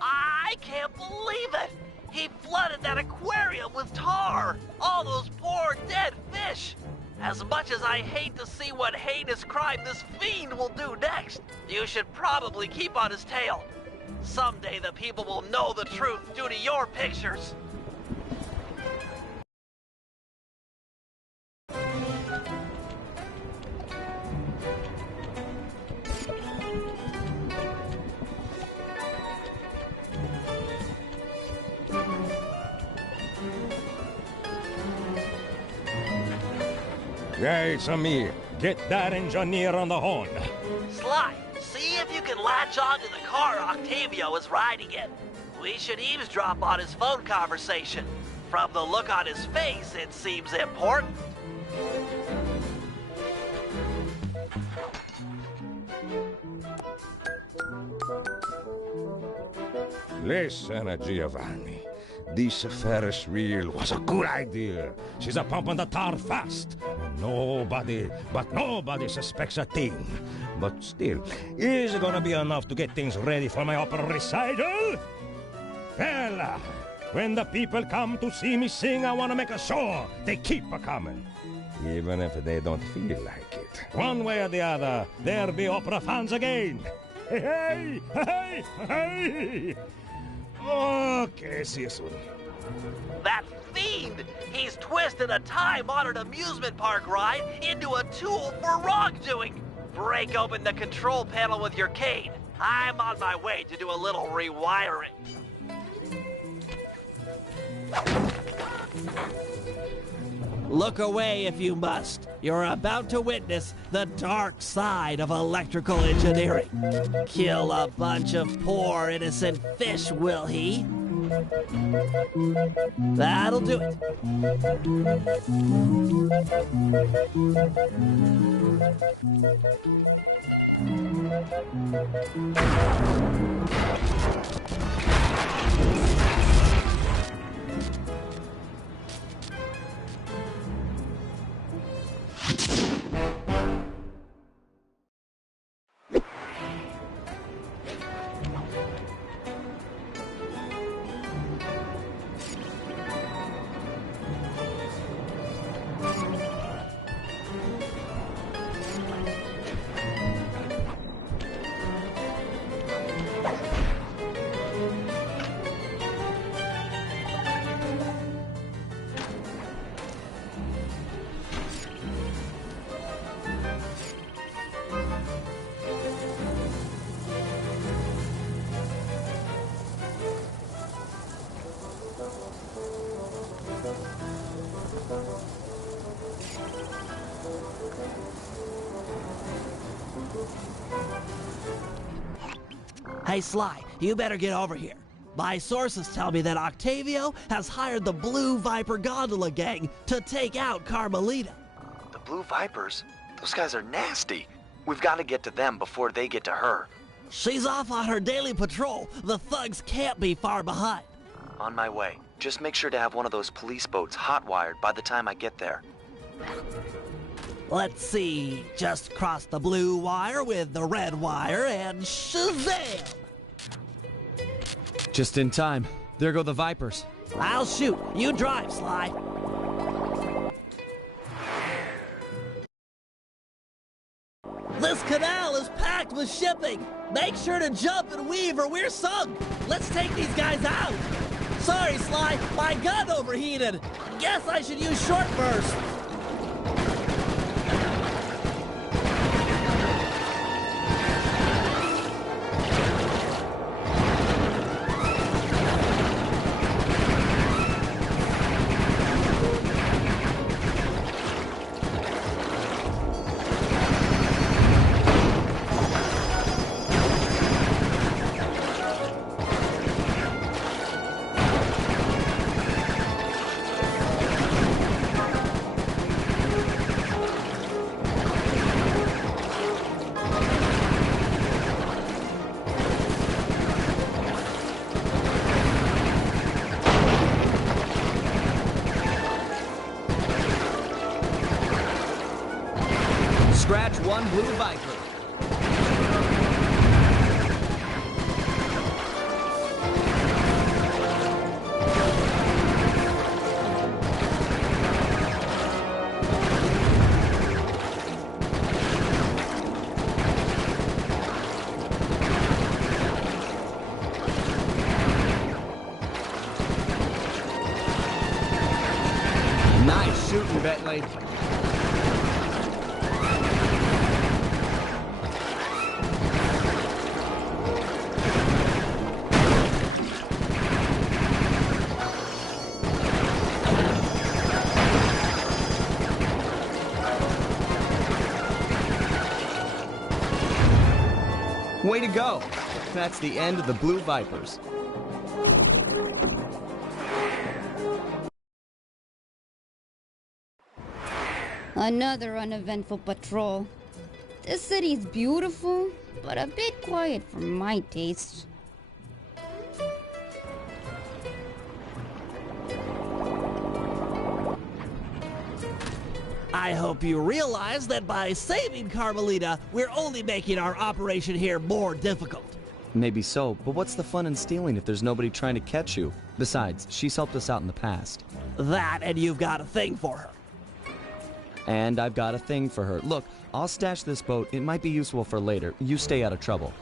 I can't believe it! He flooded that aquarium with tar! All those poor dead fish! As much as I hate to see what heinous crime this fiend will do next, you should probably keep on his tail. Someday the people will know the truth due to your pictures. Yeah, it's me. Get that engineer on the horn. Sly, see if you can latch onto the car Octavio is riding in. We should eavesdrop on his phone conversation. From the look on his face, it seems important. Listen, Giovanni. This Ferris wheel was a good idea. She's a pumping the tar fast. And nobody suspects a thing. But still, is it gonna be enough to get things ready for my opera recital? Well, when the people come to see me sing, I want to make sure they keep a-coming. Even if they don't feel like it. One way or the other, there'll be opera fans again. Hey, hey, hey, hey! Okay, see you soon. That fiend! He's twisted a time-honored amusement park ride into a tool for wrongdoing. Break open the control panel with your cane. I'm on my way to do a little rewiring. Look away if you must. You're about to witness the dark side of electrical engineering. Kill a bunch of poor innocent fish, will he? That'll do it. Hey, Sly, you better get over here. My sources tell me that Octavio has hired the Blue Viper Gondola Gang to take out Carmelita. The Blue Vipers? Those guys are nasty. We've got to get to them before they get to her. She's off on her daily patrol. The thugs can't be far behind. On my way. Just make sure to have one of those police boats hot-wired by the time I get there. Let's see. Just cross the blue wire with the red wire and shazam! Just in time. There go the Vipers. I'll shoot. You drive, Sly. This canal is packed with shipping. Make sure to jump and weave or we're sunk. Let's take these guys out. Sorry, Sly. My gun overheated. Guess I should use short burst. Scratch one Blue Viper. Nice shooting, Bentley. Way to go! That's the end of the Blue Vipers. Another uneventful patrol. This city's beautiful, but a bit quiet for my taste. I hope you realize that by saving Carmelita, we're only making our operation here more difficult. Maybe so, but what's the fun in stealing if there's nobody trying to catch you? Besides, she's helped us out in the past. That, and you've got a thing for her. And I've got a thing for her. Look, I'll stash this boat. It might be useful for later. You stay out of trouble.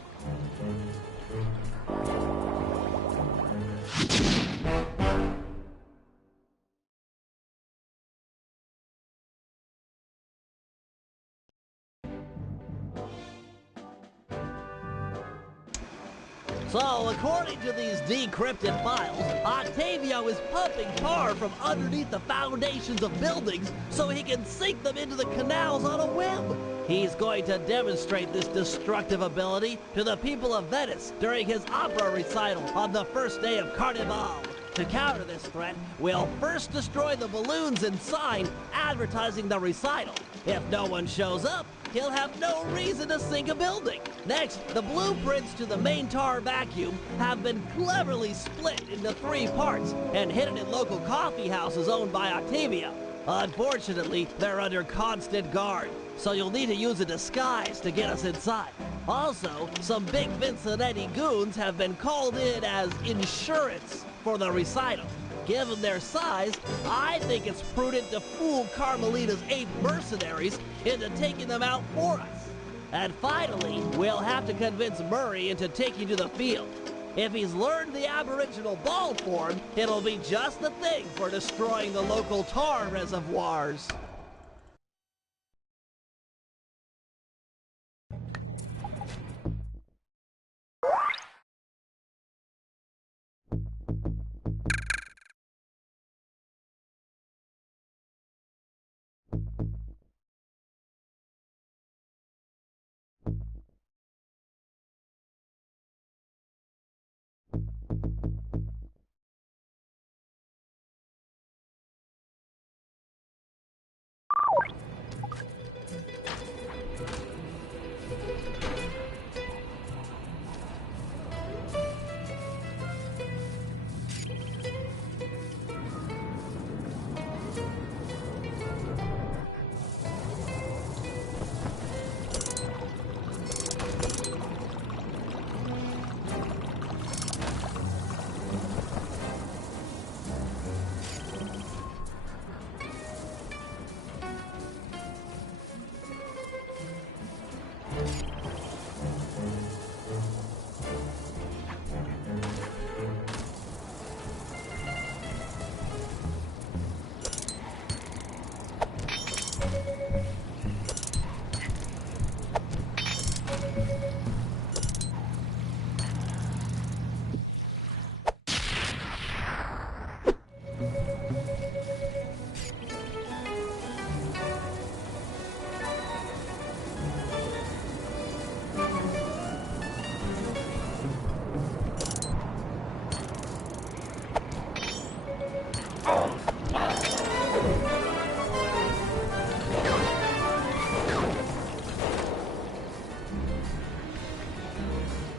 So, according to these decrypted files, Octavio is pumping tar from underneath the foundations of buildings so he can sink them into the canals on a whim. He's going to demonstrate this destructive ability to the people of Venice during his opera recital on the first day of Carnival. To counter this threat, we'll first destroy the balloons and sign advertising the recital. If no one shows up, he'll have no reason to sink a building. Next, the blueprints to the main tar vacuum have been cleverly split into 3 parts and hidden in local coffee houses owned by Octavio. Unfortunately, they're under constant guard, so you'll need to use a disguise to get us inside. Also, some big Vincennetti goons have been called in as insurance for the recital. Given their size, I think it's prudent to fool Carmelita's 8 mercenaries into taking them out for us. And finally, we'll have to convince Murray into taking to the field. If he's learned the aboriginal ball form, it'll be just the thing for destroying the local tar reservoirs.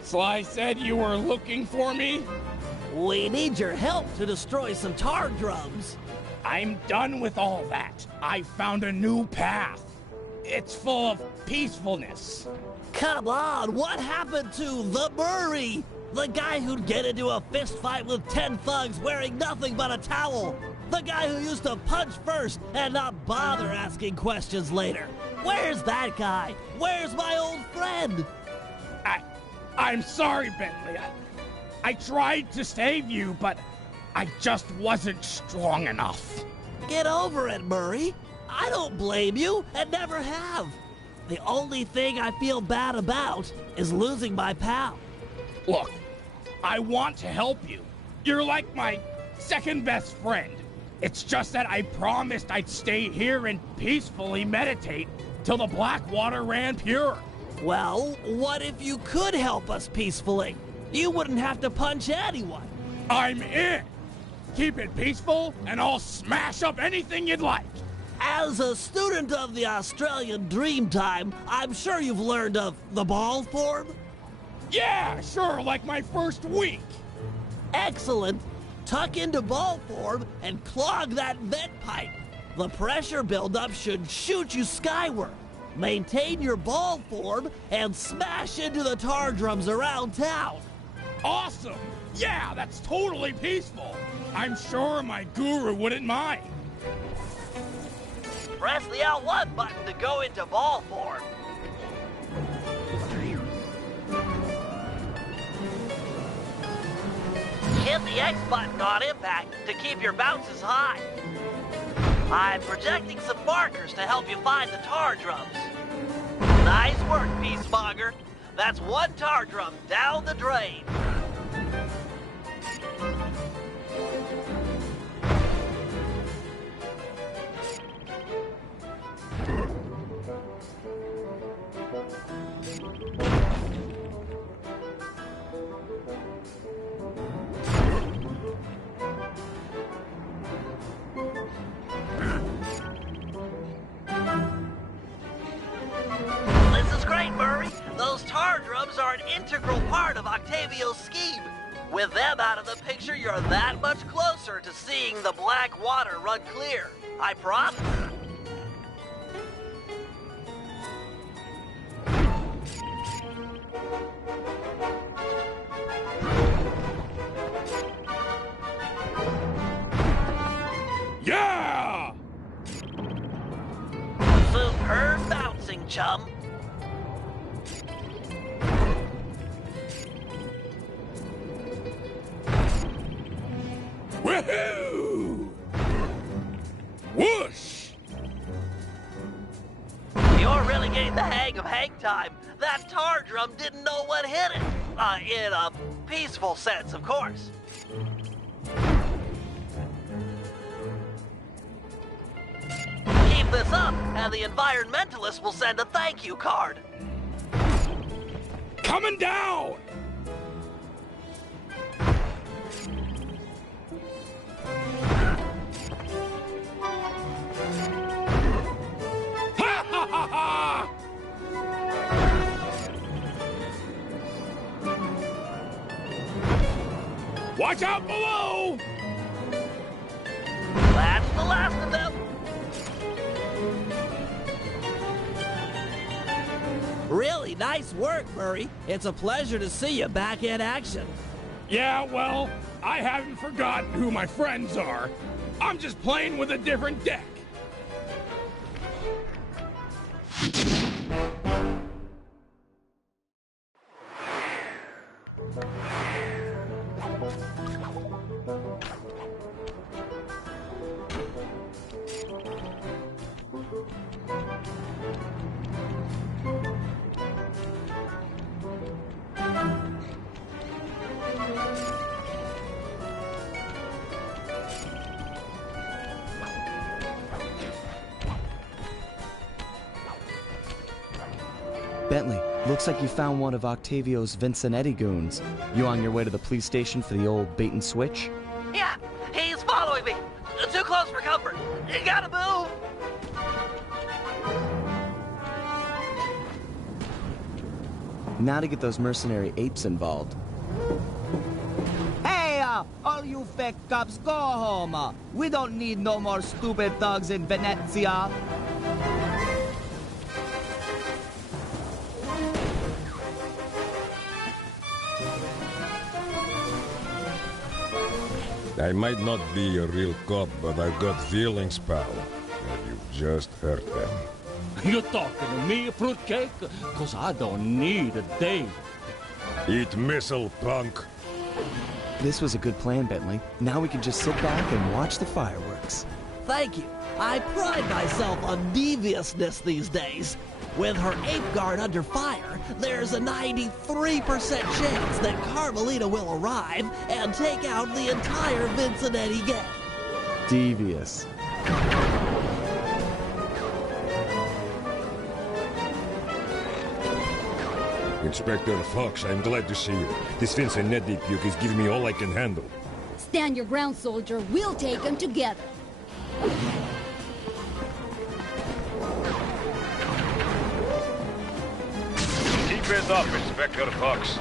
Sly said you were looking for me? We need your help to destroy some tar drums. I'm done with all that. I found a new path. It's full of peacefulness. Come on, what happened to the Murray? The guy who'd get into a fist fight with 10 thugs wearing nothing but a towel. The guy who used to punch first and not bother asking questions later. Where's that guy? Where's my old friend? I'm sorry, Bentley. I tried to save you, but I just wasn't strong enough. Get over it, Murray. I don't blame you and never have. The only thing I feel bad about is losing my pal. Look, I want to help you. You're like my second best friend. It's just that I promised I'd stay here and peacefully meditate till the black water ran pure. Well, what if you could help us peacefully? You wouldn't have to punch anyone. I'm in. Keep it peaceful, and I'll smash up anything you'd like. As a student of the Australian Dreamtime, I'm sure you've learned of the ball form? Yeah, sure, like my first week. Excellent. Tuck into ball form and clog that vent pipe. The pressure buildup should shoot you skyward. Maintain your ball form and smash into the tar drums around town. Awesome! Yeah, that's totally peaceful. I'm sure my guru wouldn't mind. Press the L1 button to go into ball form. Hit the X button on impact to keep your bounces high. I'm projecting some markers to help you find the tar drums. Nice work, Peacemonger. That's one tar drum down the drain. This is great, Murray. Those tar drums are an integral part of Octavio's scheme. With them out of the picture, you're that much closer to seeing the black water run clear. I promise. Yeah! Superb bouncing, chum. Woohoo! Whoosh! You're really getting the hang of hang time. That tar drum didn't know what hit it. In a peaceful sense, of course. Keep this up, and the environmentalists will send a thank you card. Coming down! Ha ha ha ha! Watch out below! That's the last of them. Really nice work, Murray. It's a pleasure to see you back in action. Yeah, well, I haven't forgotten who my friends are. I'm just playing with a different deck. Bentley, looks like you found one of Octavio's Vincenetti goons. You on your way to the police station for the old bait and switch? Yeah, he's following me. Too close for comfort. You gotta move. Now to get those mercenary apes involved. Hey, all you fake cops, go home. We don't need no more stupid thugs in Venezia. I might not be a real cop, but I've got feelings, pal. And you just hurt them. You talking to me, fruitcake? 'Cause I don't need a date. Eat missile, punk. This was a good plan, Bentley. Now we can just sit back and watch the fireworks. Thank you. I pride myself on deviousness these days. With her ape guard under fire, there's a 93% chance that Carmelita will arrive and take out the entire Vincenetti gang. Devious. Inspector Fox, I'm glad to see you. This Vincenetti puke is giving me all I can handle. Stand your ground, soldier. We'll take them together. Keep it up, Inspector Fox.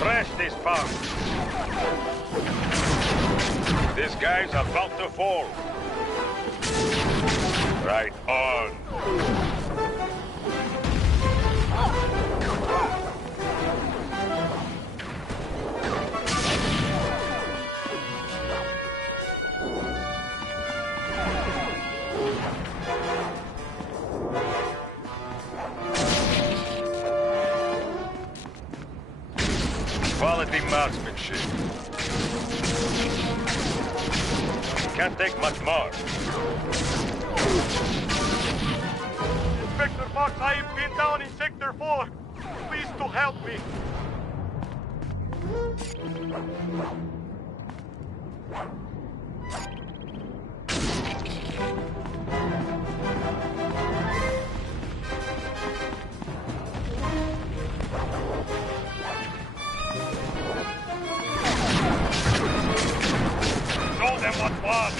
Trash this punk. This guy's about to fall. Right on. Quality marksmanship. Can't take much more. Inspector Fox, I have been down in Sector 4. Please to help me. Show them what was.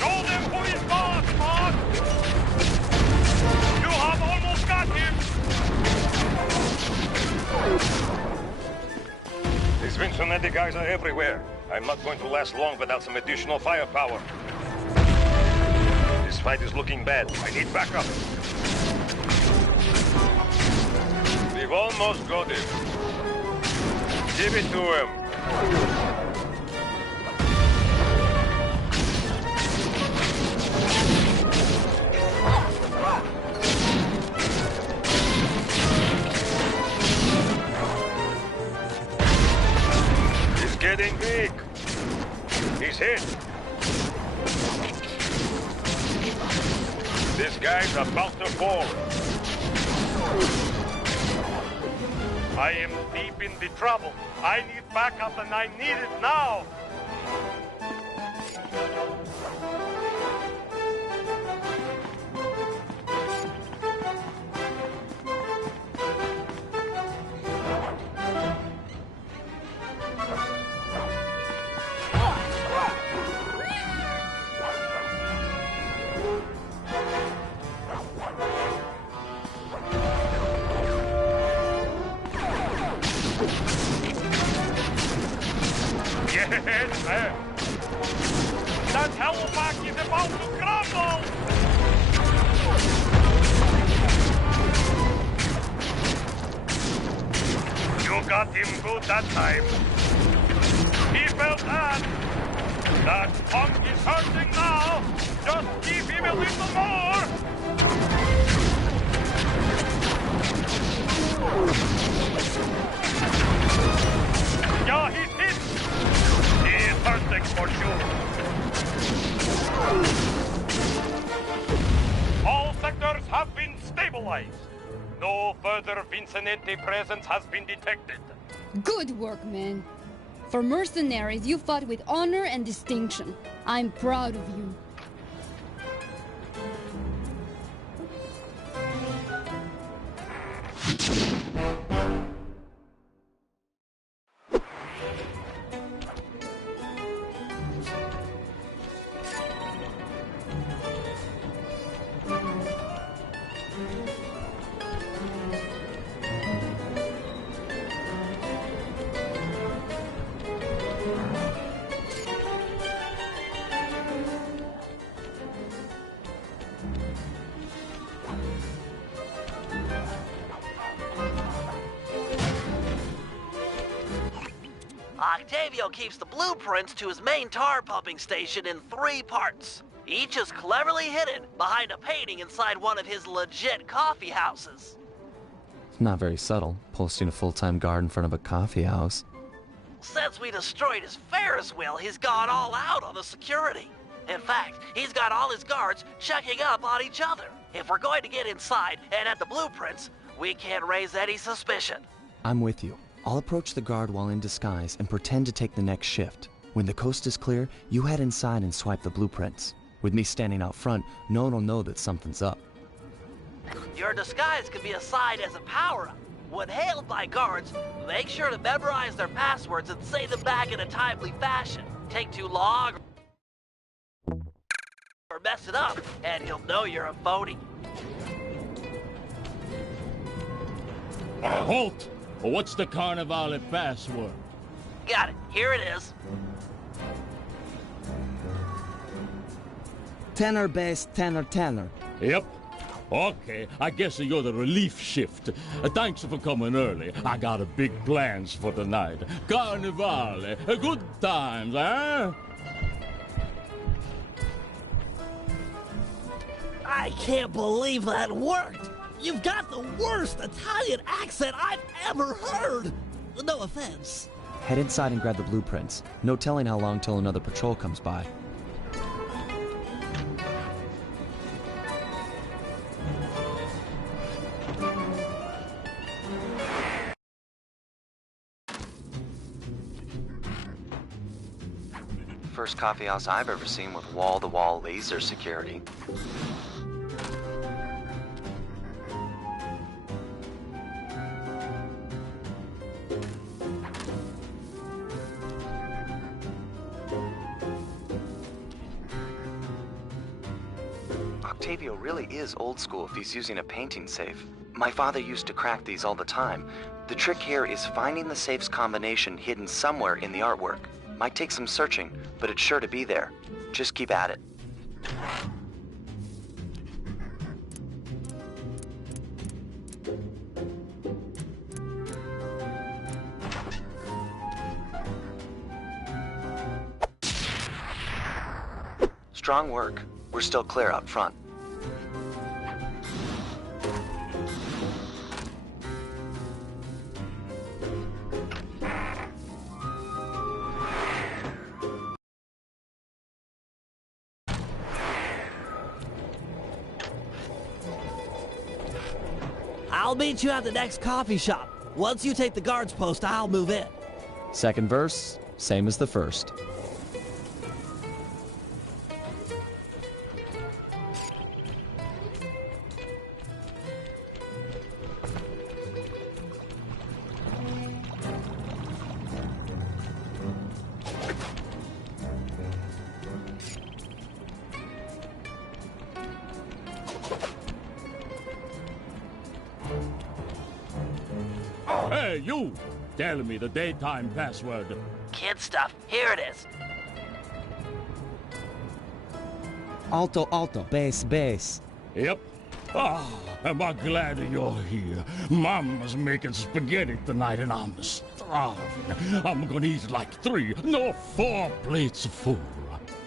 Show them who is boss, boss. You have almost got him. These Vincenetti guys are everywhere. I'm not going to last long without some additional firepower. This fight is looking bad. I need backup. We've almost got him. Give it to him. He's getting weak. He's hit. This guy's about to fall. I am deep in the trouble. I need backup and I need it now. Yes, man. That hellback is about to crumble! You got him good that time. He felt that. That punk is hurting now. Just give him a little more! Yeah, he's hit! He is hurting for sure. All sectors have been stabilized. No further Vincenetti presence has been detected. Good work, man. For mercenaries, you fought with honor and distinction. I'm proud of you. Octavio keeps the blueprints to his main tar pumping station in 3 parts. Each is cleverly hidden behind a painting inside one of his legit coffee houses. Not very subtle, posting a full-time guard in front of a coffee house. Since we destroyed his Ferris wheel, he's gone all out on the security. In fact, he's got all his guards checking up on each other. If we're going to get inside and at the blueprints, we can't raise any suspicion. I'm with you. I'll approach the guard while in disguise and pretend to take the next shift. When the coast is clear, you head inside and swipe the blueprints. With me standing out front, no one will know that something's up. Your disguise can be assigned as a power-up. When hailed by guards, make sure to memorize their passwords and say them back in a timely fashion. Take too long or mess it up, and you'll know you're a phony. Halt! What's the Carnivale password? Got it. Here it is. Tenor bass, tenor, tenor. Yep. Okay, I guess you're the relief shift. Thanks for coming early. I got a big plans for tonight. Carnivale, good times, huh? I can't believe that worked! You've got the worst Italian accent I've ever heard! No offense. Head inside and grab the blueprints. No telling how long till another patrol comes by. First coffee house I've ever seen with wall-to-wall laser security. Octavio really is old school if he's using a painting safe. My father used to crack these all the time. The trick here is finding the safe's combination hidden somewhere in the artwork. Might take some searching, but it's sure to be there. Just keep at it. Strong work. We're still clear up front. I'll meet you at the next coffee shop. Once you take the guard's post, I'll move in. Second verse, same as the first. Hey, you! Tell me the daytime password. Kid stuff. Here it is. Alto, alto, bass, bass. Yep. Ah, am I glad you're here. Mama's making spaghetti tonight and I'm starving. I'm gonna eat like 3, no 4 plates full.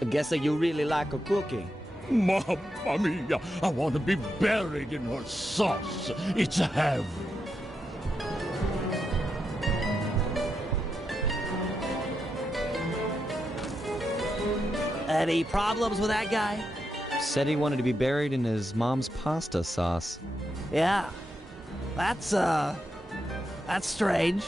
I guess you really like a cooking. Mamma mia, I want to be buried in her sauce. It's heaven. Any problems with that guy? Said he wanted to be buried in his mom's pasta sauce. Yeah. That's strange.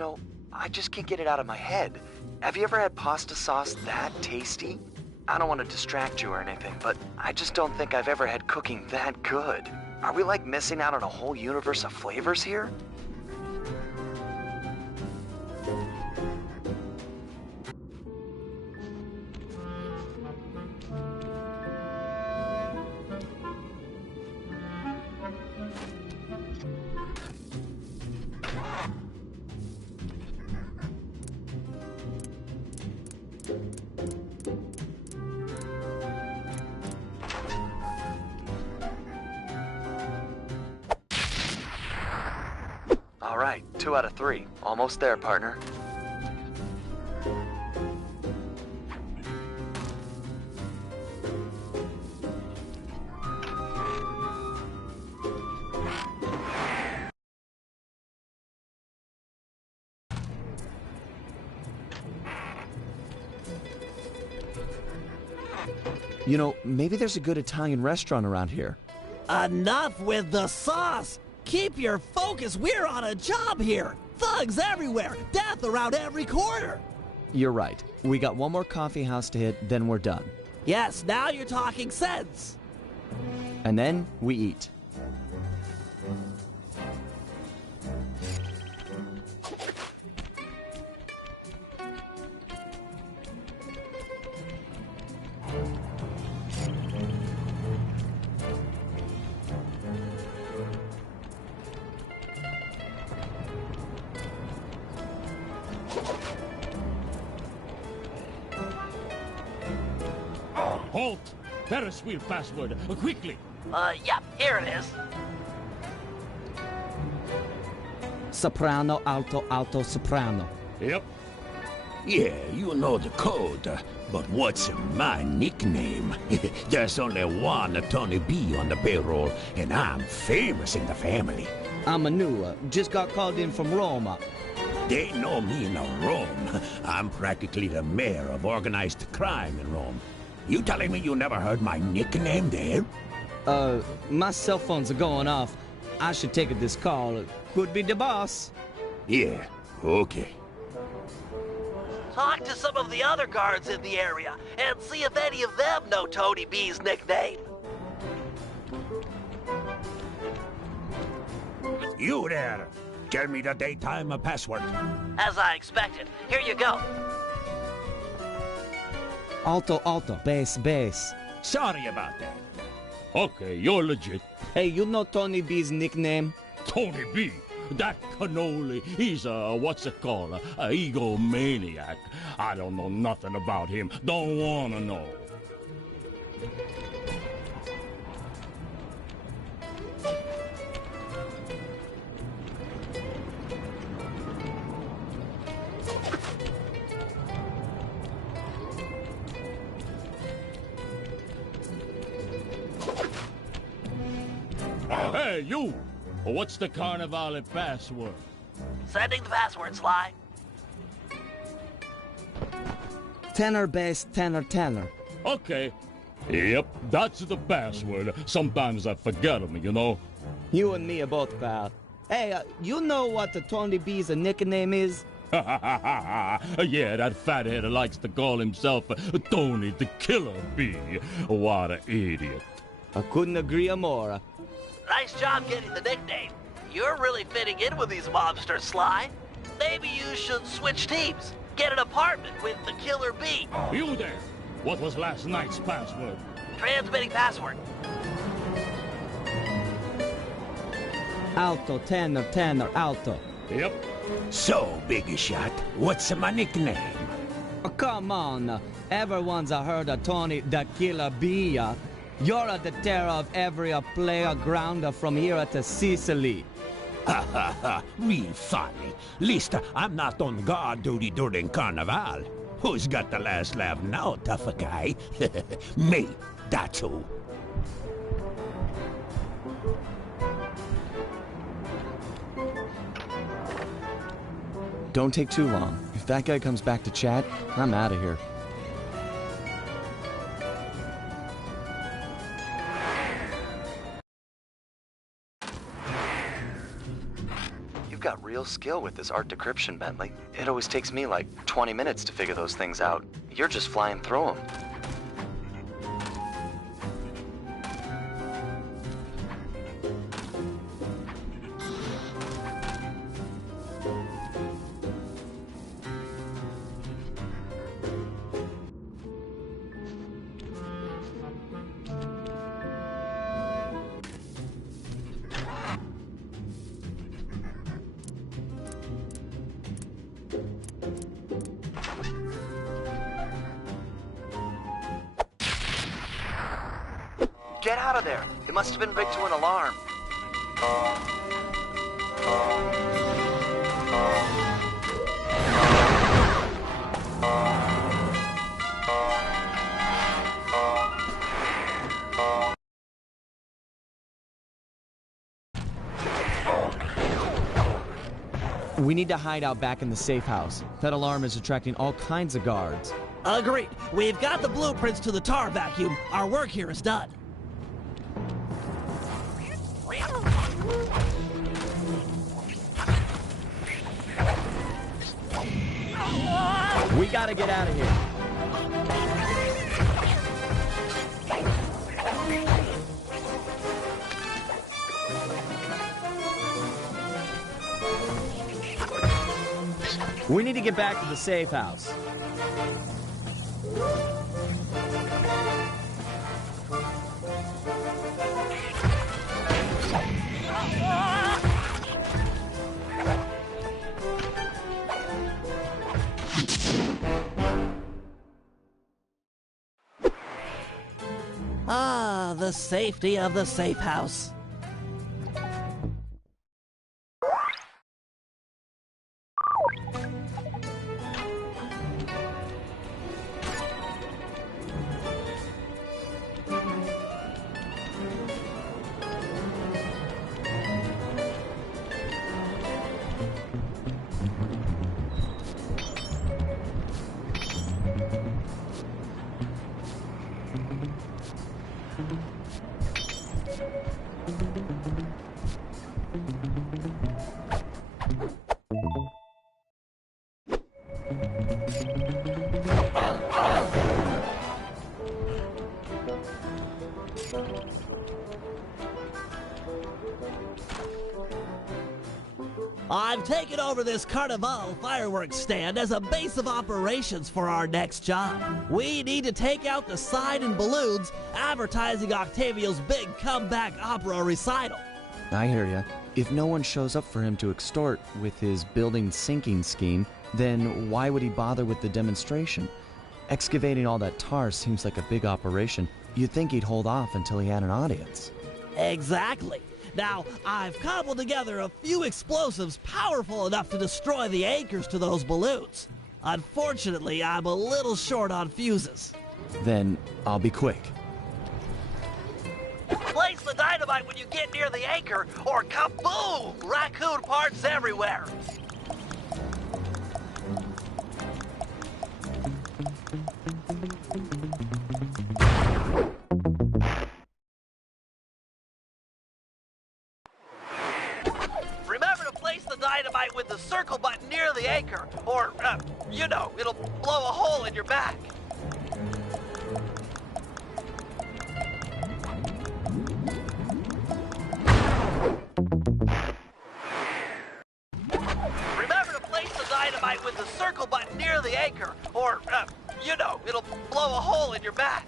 know, I just can't get it out of my head. Have you ever had pasta sauce that tasty? I don't want to distract you or anything, but I just don't think I've ever had cooking that good. Are we like missing out on a whole universe of flavors here? All right, 2 out of 3. Almost there, partner. You know, maybe there's a good Italian restaurant around here. Enough with the sauce! Keep your focus, we're on a job here! Thugs everywhere, death around every corner! You're right. We got one more coffee house to hit, then we're done. Yes, now you're talking sense! And then we eat. Halt! Ferris wheel password, quickly! Yep, here it is. Soprano, alto, alto, soprano. Yep. Yeah, you know the code, but what's my nickname? There's only one Tony B on the payroll, and I'm famous in the family. I'm a new, just got called in from Roma. They know me in Rome. I'm practically the mayor of organized crime in Rome. You telling me you never heard my nickname there? My cell phones are going off. I should take this call. Could be the boss. Yeah, okay. Talk to some of the other guards in the area and see if any of them know Tony B's nickname. You there! Tell me the daytime password. As I expected. Here you go. Alto, alto, bass, bass. Sorry about that. Okay, you're legit. Hey, you know Tony B's nickname? Tony B? That cannoli, he's a, what's it called, a egomaniac. I don't know nothing about him. Don't wanna know. Hey, you! What's the Carnivale password? Sending the password, Sly. Tenor, bass, tenor, tenor. Okay. Yep, that's the password. Sometimes I forget them, you know? You and me are both, pal. Hey, you know what the Tony B's nickname is? Yeah, that fathead likes to call himself Tony the Killer Bee. What an idiot. I couldn't agree more. Nice job getting the nickname. You're really fitting in with these mobsters, Sly. Maybe you should switch teams. Get an apartment with the Killer Bee. You there? What was last night's password? Transmitting password. Alto, tenor, tenor, alto. Yep. So, Biggie Shot, what's my nickname? Oh, come on. Everyone's heard of Tony the Killer Bee. You're the terror of every player grounder from here to Sicily. Ha ha ha, real funny. Least I'm not on guard duty during Carnival. Who's got the last laugh now, tough guy? Me, that's who. Don't take too long. If that guy comes back to chat, I'm out of here. You've got real real skill with this art decryption, Bentley. It always takes me like 20 minutes to figure those things out. You're just flying through them. Get out of there! It must have been rigged to an alarm. We need to hide out back in the safe house. That alarm is attracting all kinds of guards. Agreed. We've got the blueprints to the tar vacuum. Our work here is done. We gotta get out of here. We need to get back to the safe house. Ah, the safety of the safe house. I've taken over this Carnival fireworks stand as a base of operations for our next job. We need to take out the sign and balloons advertising Octavio's big comeback opera recital. I hear ya. If no one shows up for him to extort with his building sinking scheme, then why would he bother with the demonstration? Excavating all that tar seems like a big operation. You'd think he'd hold off until he had an audience. Exactly. Now, I've cobbled together a few explosives powerful enough to destroy the anchors to those balloons. Unfortunately, I'm a little short on fuses. Then I'll be quick. Place the dynamite when you get near the anchor, or kaboom! Raccoon parts everywhere! Remember to place the dynamite with the circle button near the anchor, or, you know, it'll blow a hole in your back. Remember to place the dynamite with the circle button near the anchor, or, you know, it'll blow a hole in your back.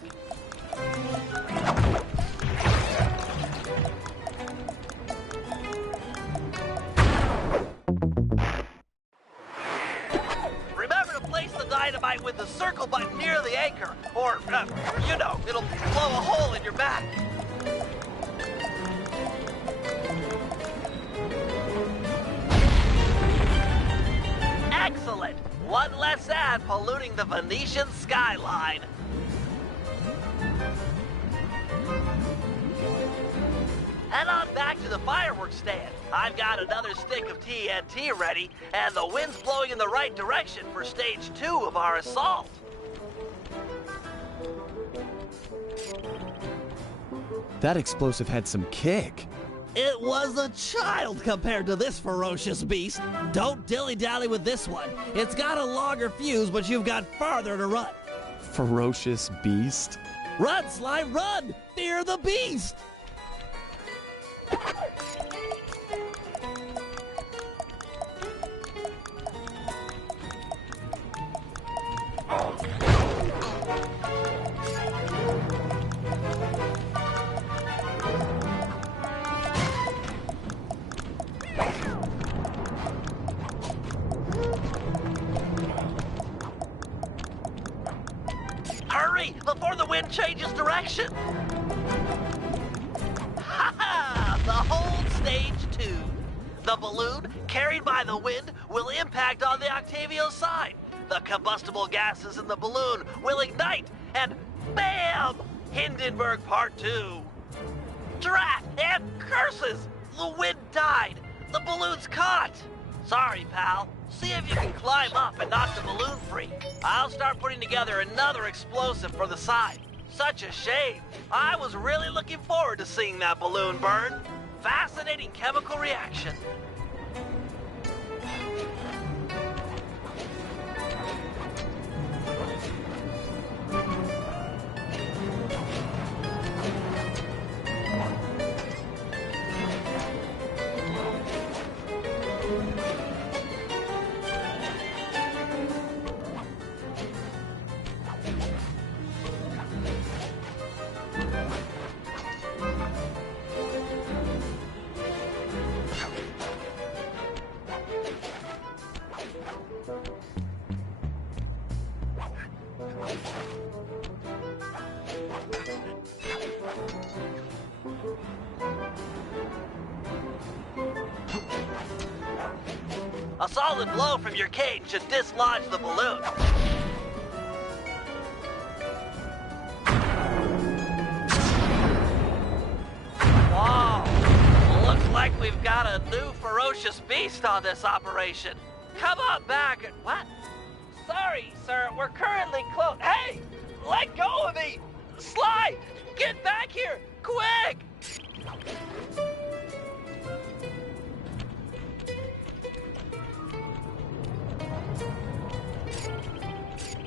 Remember to place the dynamite with the circle button near the anchor, or, you know, it'll blow a hole in your back. Excellent! One less ad polluting the Venetian skyline. Head on back to the fireworks stand. I've got another stick of TNT ready, and the wind's blowing in the right direction for stage 2 of our assault. That explosive had some kick. It was a child compared to this ferocious beast. Don't dilly-dally with this one. It's got a longer fuse, but you've got farther to run. Ferocious beast? Run, Sly, run! Fear the beast! Hurry, before the wind changes direction! Ha ha! The hold stage 2. The balloon, carried by the wind, will impact on the Octavio side. The combustible gases in the balloon will ignite, and BAM! Hindenburg Part 2. Drat and curses! The wind died. The balloon's caught. Sorry, pal. See if you can climb up and knock the balloon free. I'll start putting together another explosive for the side. Such a shame. I was really looking forward to seeing that balloon burn. Fascinating chemical reaction. A solid blow from your cane should dislodge the balloon. Whoa! Looks like we've got a new ferocious beast on this operation. Come on back. What? Sorry, sir. We're currently closed. Hey! Let go of me! Sly! Get back here! Quick!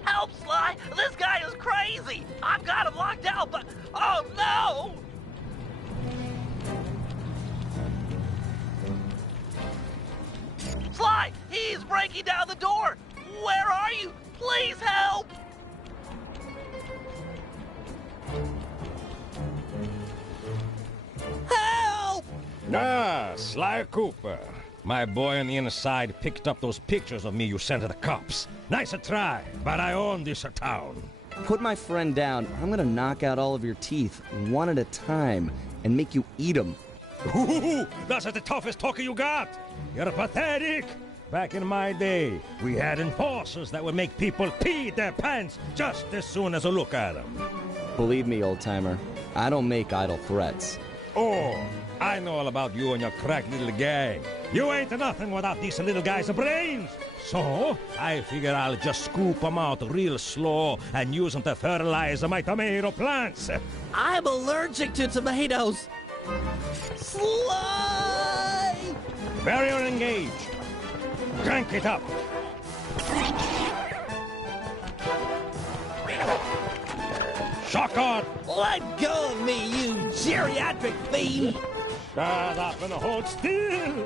Help, Sly! This guy is crazy! I've got him locked out, but... Oh, no! Sly! He's breaking down the door! Where are you? Please help! Help! Ah, Sly Cooper. My boy on the inside picked up those pictures of me you sent to the cops. Nice a try, but I own this town. Put my friend down, or I'm gonna knock out all of your teeth, one at a time, and make you eat them. Ooh, that's the toughest talker you got. You're pathetic. Back in my day, we had enforcers that would make people pee their pants just as soon as a look at them. Believe me, old-timer, I don't make idle threats. Oh, I know all about you and your crack little gang. You ain't nothing without these little guys' brains. So, I figure I'll just scoop them out real slow and use them to fertilize my tomato plants. I'm allergic to tomatoes. Sly! Barrier engaged. Crank it up. Shock on. Let go of me, you geriatric fiend! Shut up and hold still.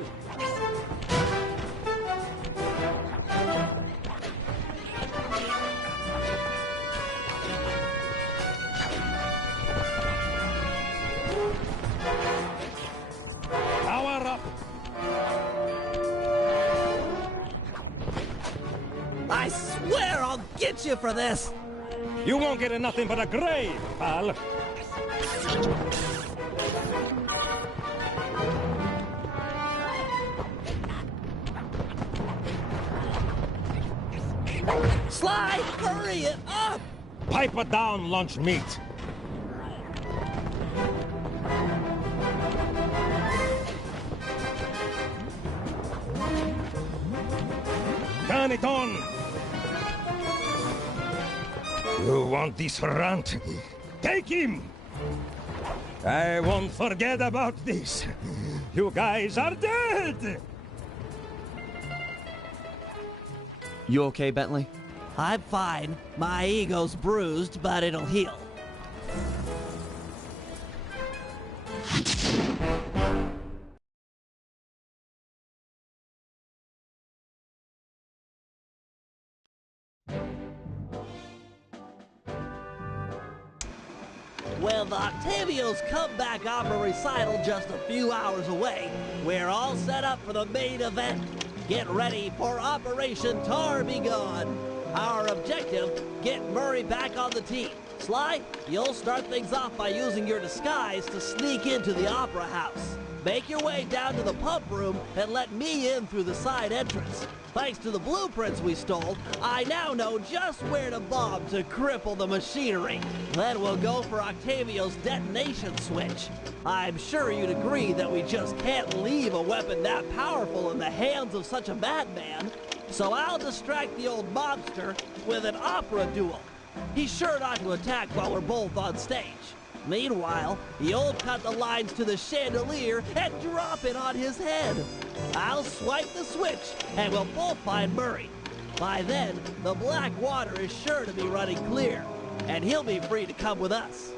Power up. I swear I'll get you for this! You won't get nothing but a grave, pal. Sly, hurry it up! Pipe it down, lunch meat. Turn it on. You want this runt? Take him! I won't forget about this. You guys are dead! You okay, Bentley? I'm fine. My ego's bruised, but it'll heal. With Octavio's comeback opera recital just a few hours away, we're all set up for the main event. Get ready for Operation Tar Be Gone. Our objective, get Murray back on the team. Sly, you'll start things off by using your disguise to sneak into the opera house. Make your way down to the pump room and let me in through the side entrance. Thanks to the blueprints we stole, I now know just where to bomb to cripple the machinery. Then we'll go for Octavio's detonation switch. I'm sure you'd agree that we just can't leave a weapon that powerful in the hands of such a madman. So I'll distract the old mobster with an opera duel. He's sure not to attack while we're both on stage. Meanwhile, you'll cut the lines to the chandelier and drop it on his head. I'll swipe the switch, and we'll both find Murray. By then, the black water is sure to be running clear, and he'll be free to come with us.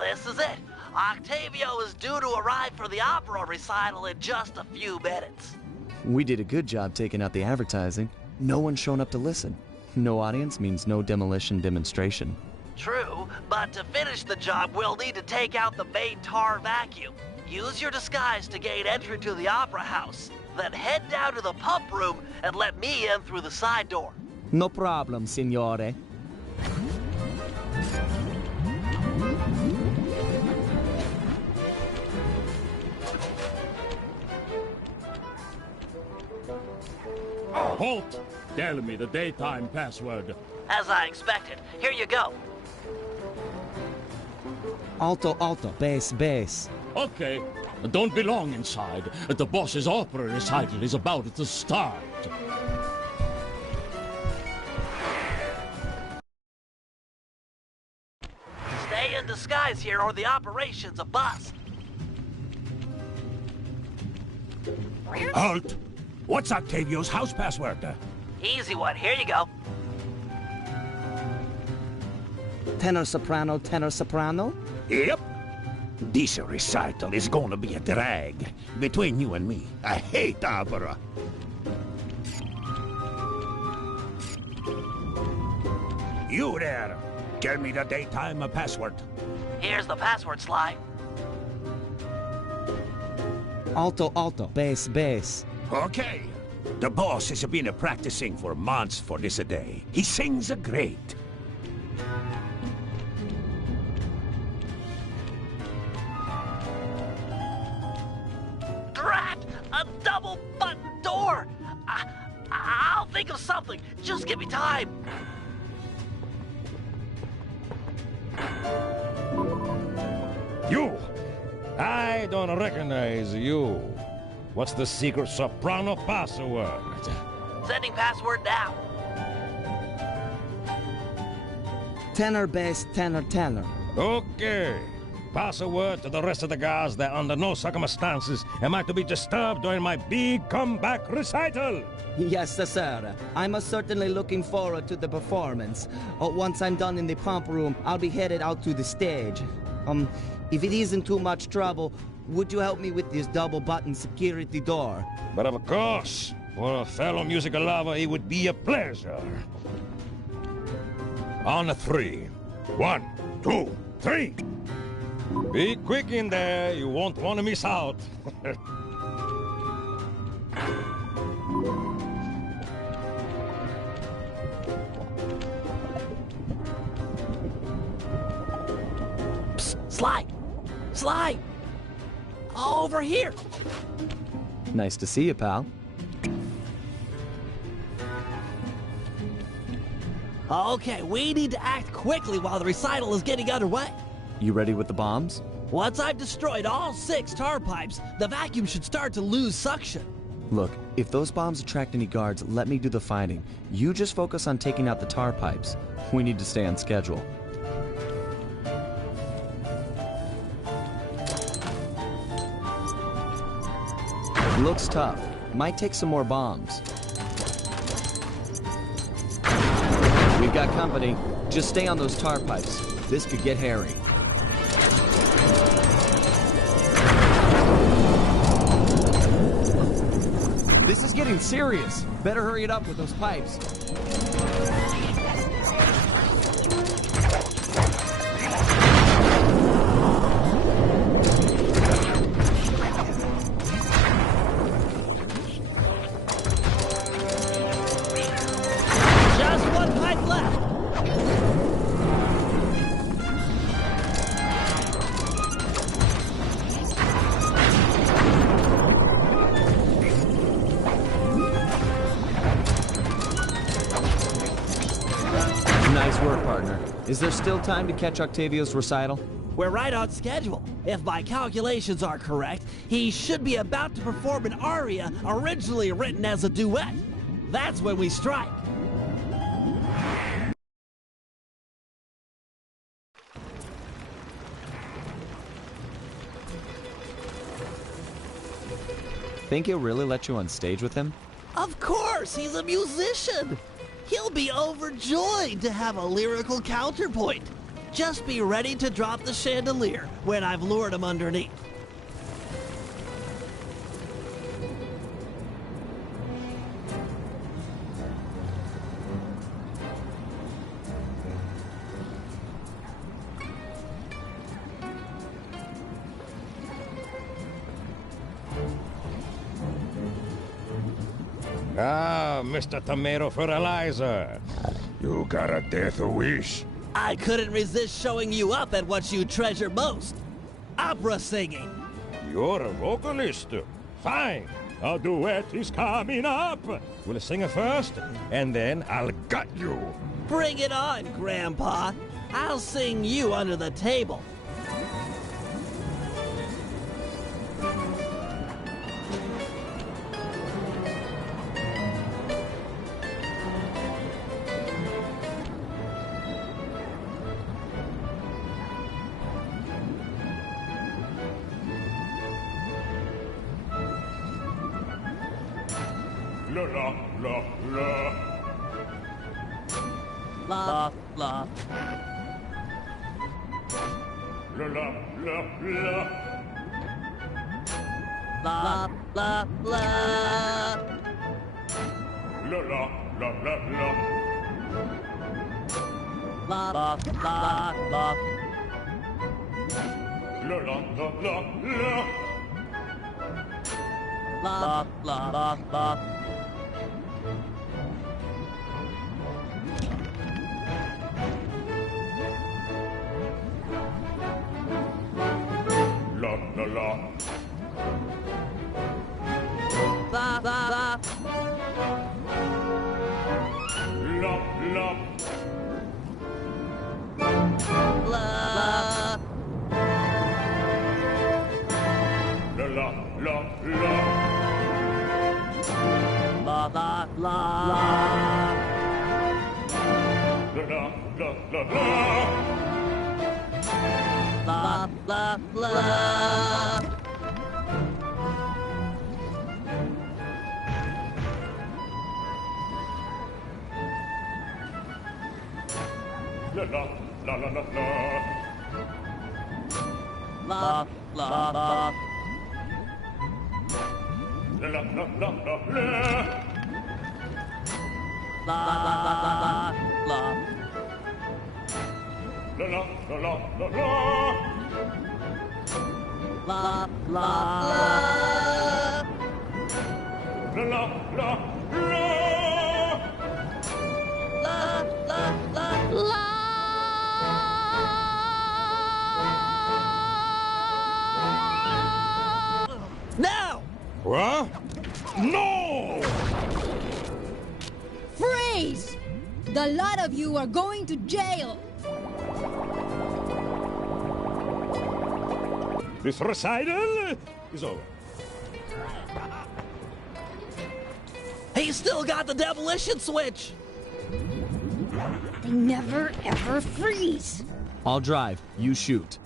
This is it. Octavio is due to arrive for the opera recital in just a few minutes. We did a good job taking out the advertising. No one's shown up to listen. No audience means no demolition demonstration. True, but to finish the job, we'll need to take out the main tar vacuum. Use your disguise to gain entry to the opera house. Then head down to the pump room and let me in through the side door. No problem, signore. Halt! Tell me the daytime password. As I expected. Here you go. Alto, alto, bass, bass. Okay. Don't be long inside. The boss's opera recital is about to start. Stay in disguise here or the operation's a bust. Halt! What's Octavio's house password? Easy one. Here you go. Tenor soprano, tenor soprano? Yep. This recital is gonna be a drag. Between you and me, I hate opera. You there! Tell me the daytime password. Here's the password, Sly. Alto, alto, bass, bass. Okay. The boss has been practicing for months for this day. He sings great. Drat! A double button door! I'll think of something. Just give me time. You! I don't recognize you. What's the secret soprano password? Sending password now. Tenor, bass, tenor, tenor. Okay. Password to the rest of the guys that under no circumstances am I to be disturbed during my big comeback recital. Yes, sir. I'm certainly looking forward to the performance. Once I'm done in the pump room, I'll be headed out to the stage. If it isn't too much trouble, would you help me with this double-button security door? But of course, for a fellow musical lover, it would be a pleasure. On the 3. 1, 2, 3. Be quick in there. You won't want to miss out. Psst, Sly! Sly! Over here! Nice to see you, pal. Okay, we need to act quickly while the recital is getting underway. You ready with the bombs? Once I've destroyed all 6 tar pipes, the vacuum should start to lose suction. Look, if those bombs attract any guards, let me do the fighting. You just focus on taking out the tar pipes. We need to stay on schedule. Looks tough. Might take some more bombs. We've got company. Just stay on those tar pipes. This could get hairy. This is getting serious. Better hurry it up with those pipes. Just 1 pipe left. Nice work, partner. Is there still time to catch Octavio's recital? We're right on schedule. If my calculations are correct, he should be about to perform an aria originally written as a duet. That's when we strike. Think he'll really let you on stage with him? Of course, he's a musician. He'll be overjoyed to have a lyrical counterpoint. Just be ready to drop the chandelier when I've lured him underneath. Ah, Mr. Tomato Fertilizer. You got a death wish. I couldn't resist showing you up at what you treasure most. Opera singing. You're a vocalist. Fine. A duet is coming up. We'll sing it first, and then I'll gut you. Bring it on, Grandpa. I'll sing you under the table. La la la la. La la. La la la la. La la la. La la la la la. La la la la. La la la la la. La la la la. La la la. La la la. La la. La. La la la la. La la la. La la la la la. La la la. La la la la la la. La la la. La la la la la. La la la la la. La la la la la la. La la la. La la la la. La la la la. Now! What? No! Freeze! The lot of you are going to jail! This recital is over. He's still got the demolition switch! They never ever freeze! I'll drive, you shoot.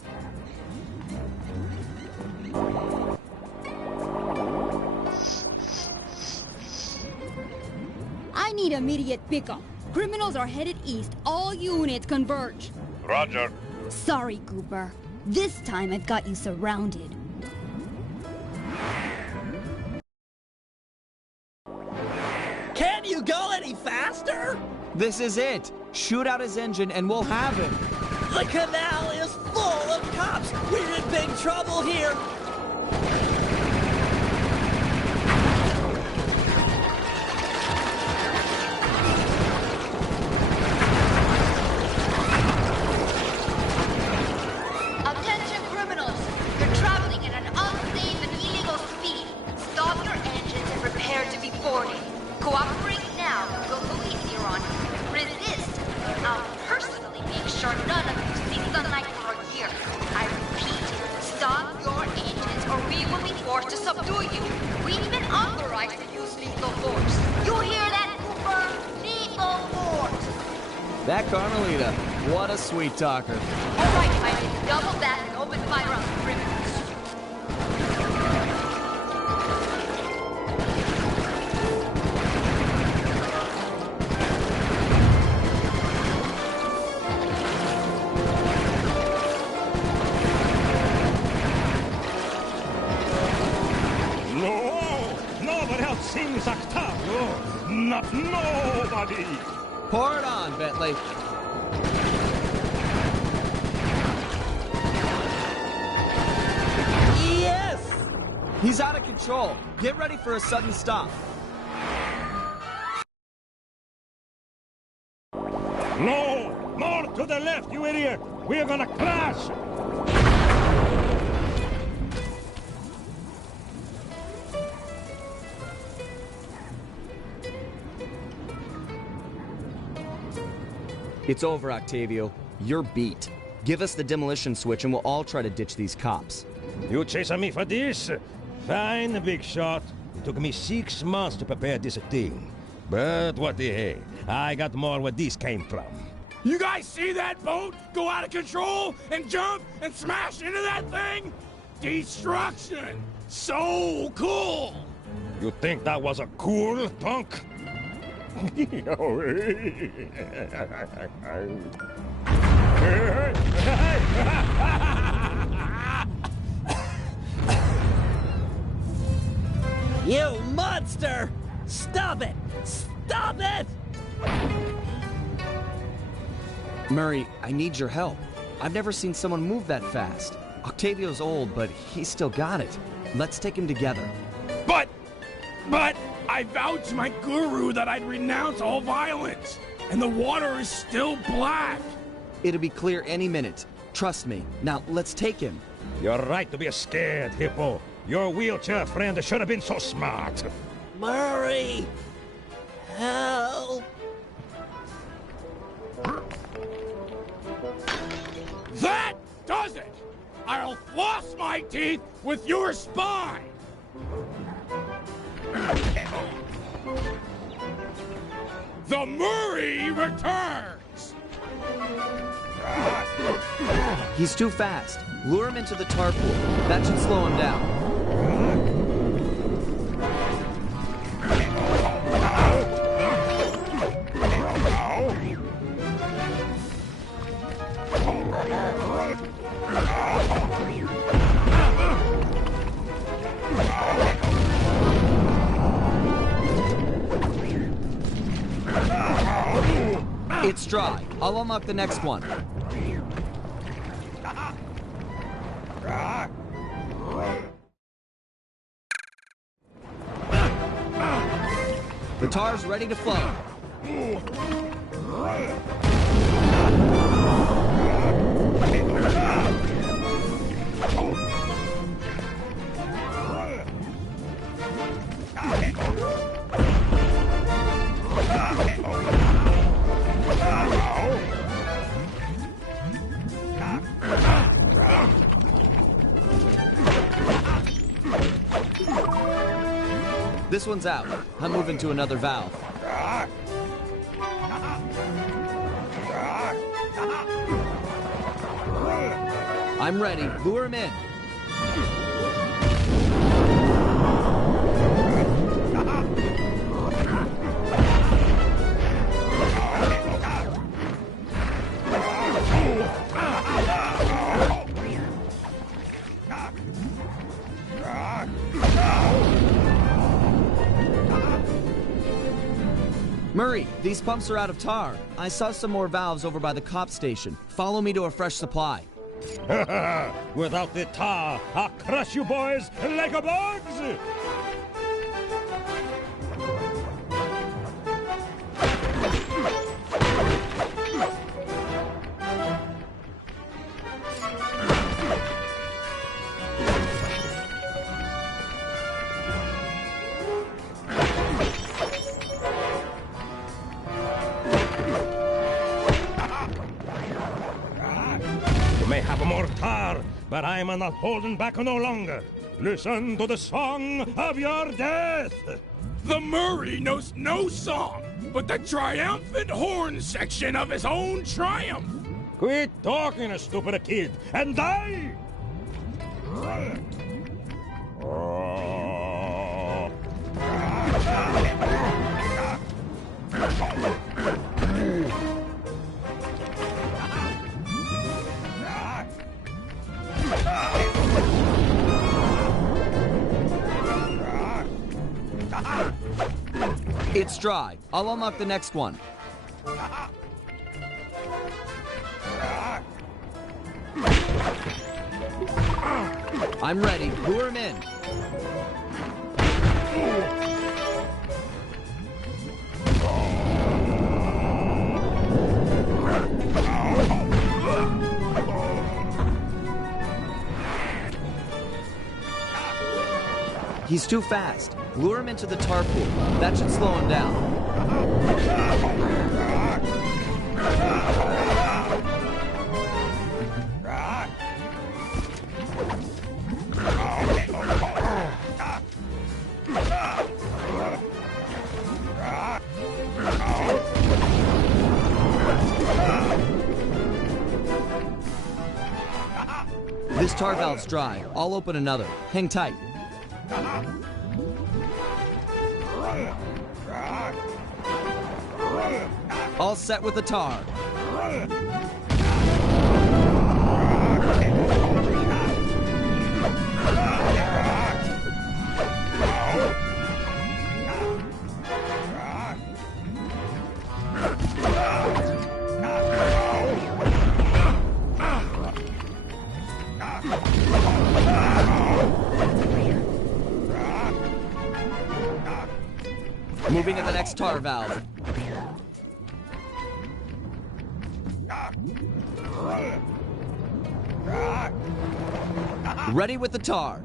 I need immediate pickup. Criminals are headed east. All units converge. Roger. Sorry, Cooper. This time I've got you surrounded. Can't you go any faster? This is it. Shoot out his engine and we'll have him. The canal is full of cops. We're in big trouble here. Attention criminals! You're traveling at an unsafe and illegal speed. Stop your engines and prepare to be boarded. Cooperate now. We'll police you on. Resist. I'll personally make sure none of you see sunlight for a year. I repeat, stop your engines or we will be forced to subdue you. We've been authorized to use lethal force. You hear that, Cooper? Lethal force. That Carmelita, what a sweet talker. All right, I need to double that and open fire on the criminals. Nobody else sings Octavio. Not nobody. Pour it on, Bentley. Yes! He's out of control. Get ready for a sudden stop. No! More to the left, you idiot! We're gonna crash! It's over, Octavio. You're beat. Give us the demolition switch and we'll all try to ditch these cops. You chasing me for this? Fine, big shot. It took me 6 months to prepare this thing. But what the heck? I got more where this came from. You guys see that boat go out of control and jump and smash into that thing? Destruction! So cool! You think that was a cool punk? You monster! Stop it! Stop it! Murray, I need your help. I've never seen someone move that fast. Octavio's old, but he's still got it. Let's take him together. But I vowed to my guru that I'd renounce all violence, and the water is still black. It'll be clear any minute. Trust me. Now, let's take him. You're right to be scared, Hippo. Your wheelchair friend should have been so smart. Murray! Help! That does it! I'll floss my teeth with your spine! The Murray returns! He's too fast. Lure him into the tar pool. That should slow him down. It's dry. I'll unlock the next one. The tar's ready to flow. This one's out. I'm moving to another valve. I'm ready. Lure him in. Murray, these pumps are out of tar. I saw some more valves over by the cop station. Follow me to a fresh supply. Without the tar, I'll crush you boys like a bugs! Have more tar, but I'm not holding back no longer. Listen to the song of your death. The Murray knows no song, but the triumphant horn section of his own triumph. Quit talking, stupid kid, and die! It's dry. I'll unlock the next one. I'm ready. Lure him in. He's too fast. Lure him into the tar pool. That should slow him down. This tar valve's dry. I'll open another. Hang tight. All set with the tar. Moving to the next tar valve. Ready with the tar.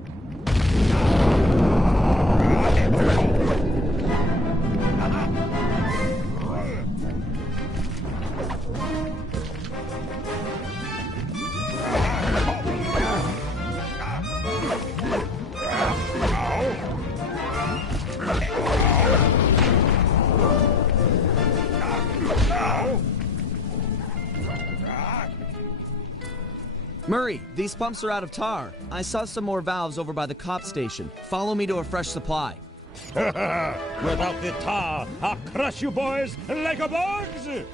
Murray, these pumps are out of tar. I saw some more valves over by the cop station. Follow me to a fresh supply. Without the tar, I'll crush you boys like a bugs!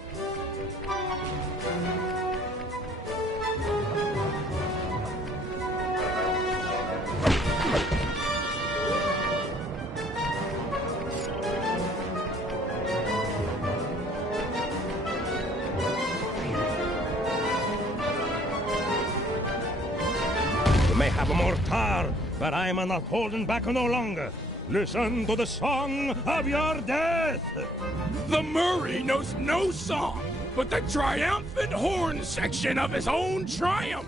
have more tar, but I am not holding back no longer. Listen to the song of your death! The Murray knows no song, but the triumphant horn section of his own triumph!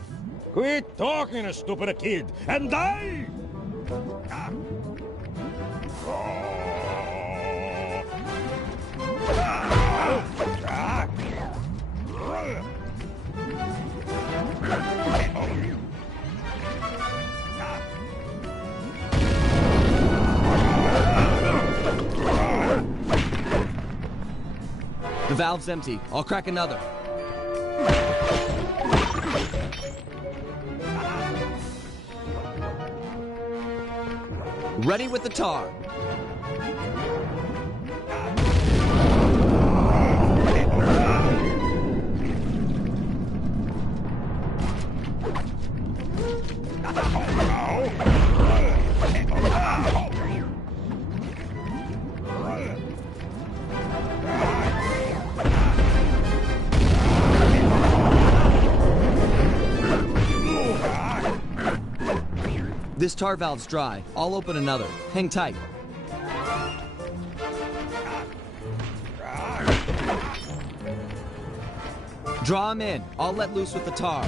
Quit talking, stupid kid, and die! The valve's empty. I'll crack another. Ready with the tar. This tar valve's dry. I'll open another. Hang tight. Draw him in. I'll let loose with the tar.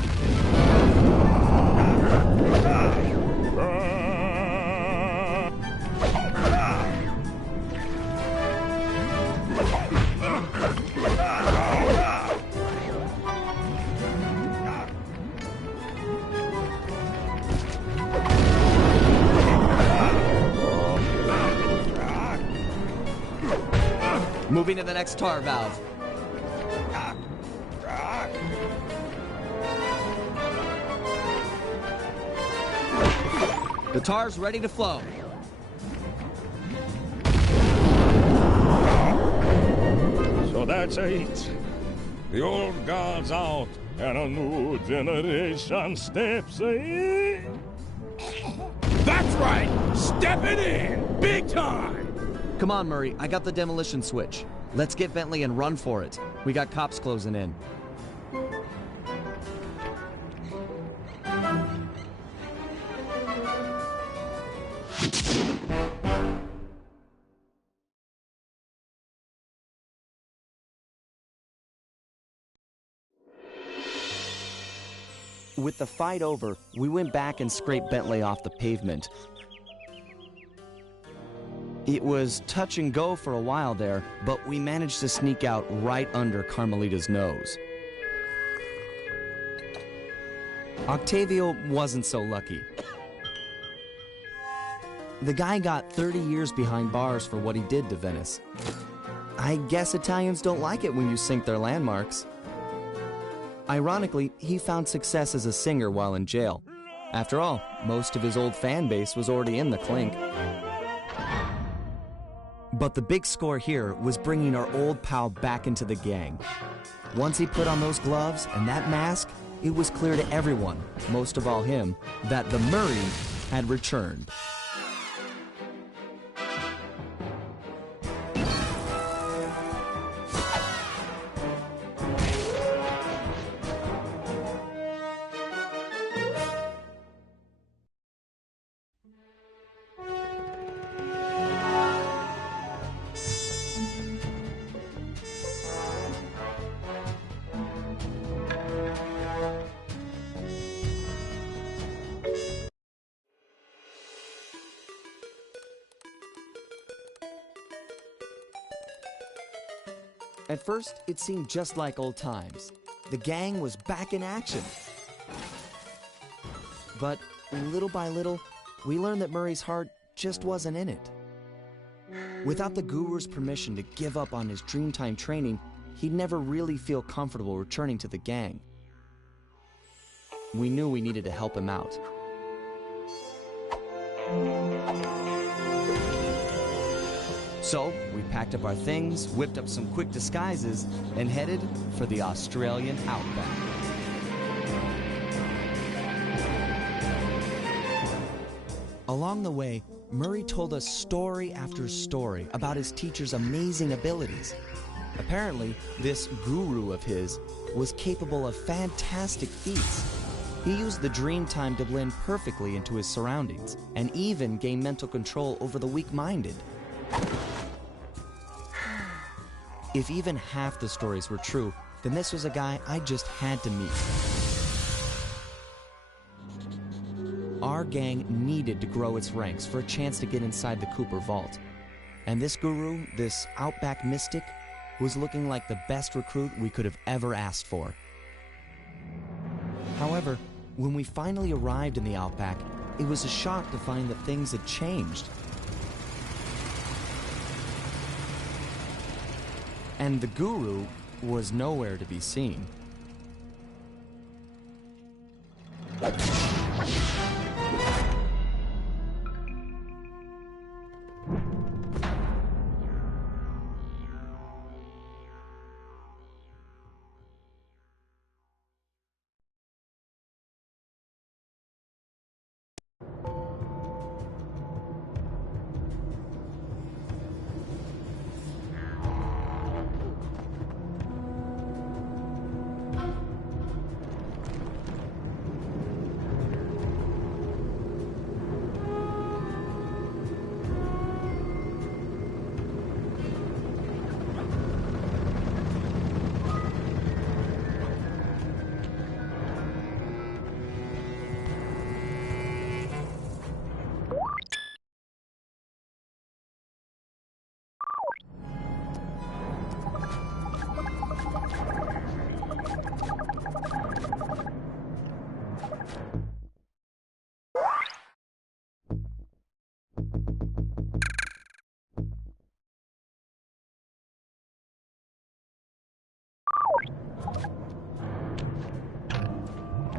Moving to the next tar valve. The tar's ready to flow. So that's it. The old guard's out, and a new generation steps in. That's right! Stepping in! Big time! Come on, Murray. I got the demolition switch. Let's get Bentley and run for it. We got cops closing in. With the fight over, we went back and scraped Bentley off the pavement. It was touch and go for a while there, but we managed to sneak out right under Carmelita's nose. Octavio wasn't so lucky. The guy got 30 years behind bars for what he did to Venice. I guess Italians don't like it when you sink their landmarks. Ironically, he found success as a singer while in jail. After all, most of his old fan base was already in the clink. But the big score here was bringing our old pal back into the gang. Once he put on those gloves and that mask, it was clear to everyone, most of all him, that the Murray had returned. At first, it seemed just like old times. The gang was back in action. But little by little, we learned that Murray's heart just wasn't in it. Without the guru's permission to give up on his Dreamtime training, he'd never really feel comfortable returning to the gang. We knew we needed to help him out. So, we packed up our things, whipped up some quick disguises, and headed for the Australian outback. Along the way, Murray told us story after story about his teacher's amazing abilities. Apparently, this guru of his was capable of fantastic feats. He used the dream time to blend perfectly into his surroundings, and even gain mental control over the weak-minded. If even half the stories were true, then this was a guy I just had to meet. Our gang needed to grow its ranks for a chance to get inside the Cooper Vault. And this guru, this outback mystic, was looking like the best recruit we could have ever asked for. However, when we finally arrived in the outback, it was a shock to find that things had changed. And the guru was nowhere to be seen.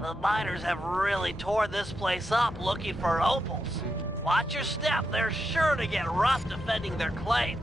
The miners have really torn this place up looking for opals. Watch your step, they're sure to get rough defending their claim.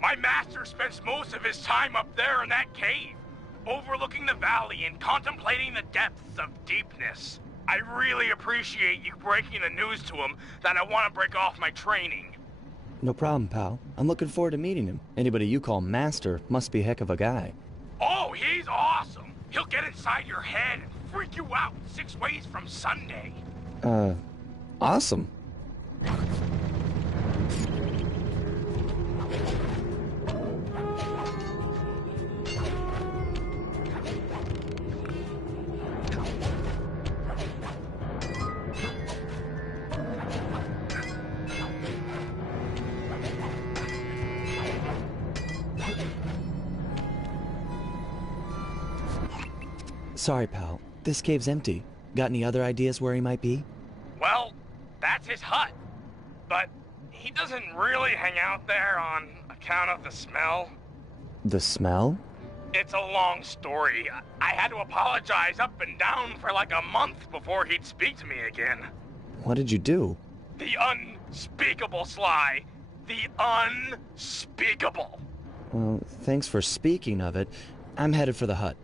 My master spends most of his time up there in that cave, overlooking the valley and contemplating the depths of deepness. I really appreciate you breaking the news to him that I want to break off my training. No problem, pal. I'm looking forward to meeting him. Anybody you call master must be a heck of a guy. Oh, he's awesome! He'll get inside your head and freak you out 6 ways from Sunday. Awesome. Sorry, pal. This cave's empty. Got any other ideas where he might be? Well, that's his hut. But he doesn't really hang out there on account of the smell. The smell? It's a long story. I had to apologize up and down for like a month before he'd speak to me again. What did you do? The unspeakable, Sly. The unspeakable. Well, thanks for speaking of it. I'm headed for the hut.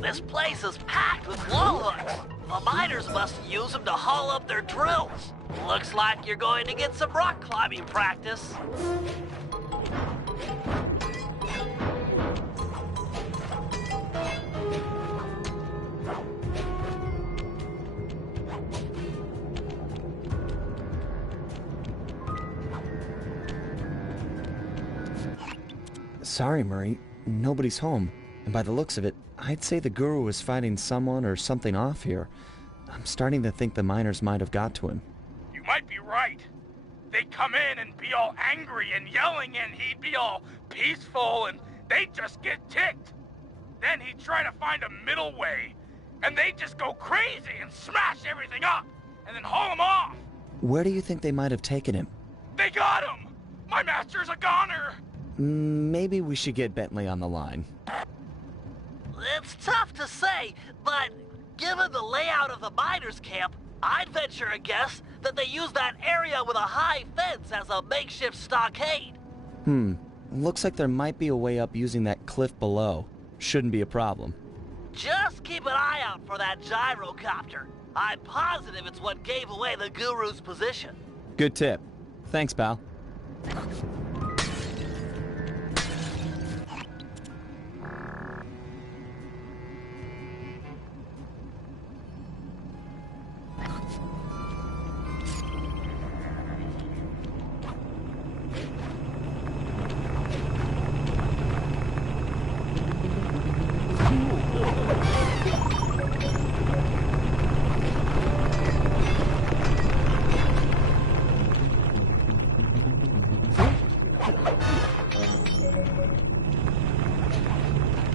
This place is packed with wall hooks. The miners must use them to haul up their drills. Looks like you're going to get some rock climbing practice. Sorry, Murray. Nobody's home. And by the looks of it, I'd say the guru is fighting someone or something off here. I'm starting to think the miners might have got to him. You might be right. They'd come in and be all angry and yelling, and he'd be all peaceful, and they'd just get ticked. Then he'd try to find a middle way, and they'd just go crazy and smash everything up, and then haul him off. Where do you think they might have taken him? They got him! My master's a goner! Maybe we should get Bentley on the line. It's tough to say, but given the layout of the miners' camp, I'd venture a guess that they use that area with a high fence as a makeshift stockade. Looks like there might be a way up using that cliff below. Shouldn't be a problem. Just keep an eye out for that gyrocopter. I'm positive it's what gave away the guru's position. Good tip. Thanks, pal.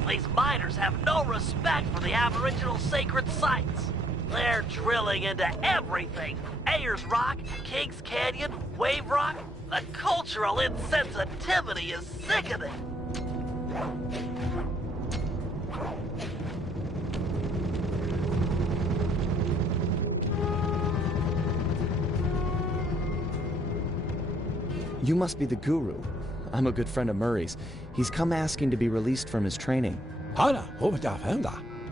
These miners have no respect for the Aboriginal sacred sites. They're drilling into everything. Ayers Rock, Kings Canyon, Wave Rock. The cultural insensitivity is sickening. You must be the guru. I'm a good friend of Murray's. He's come asking to be released from his training.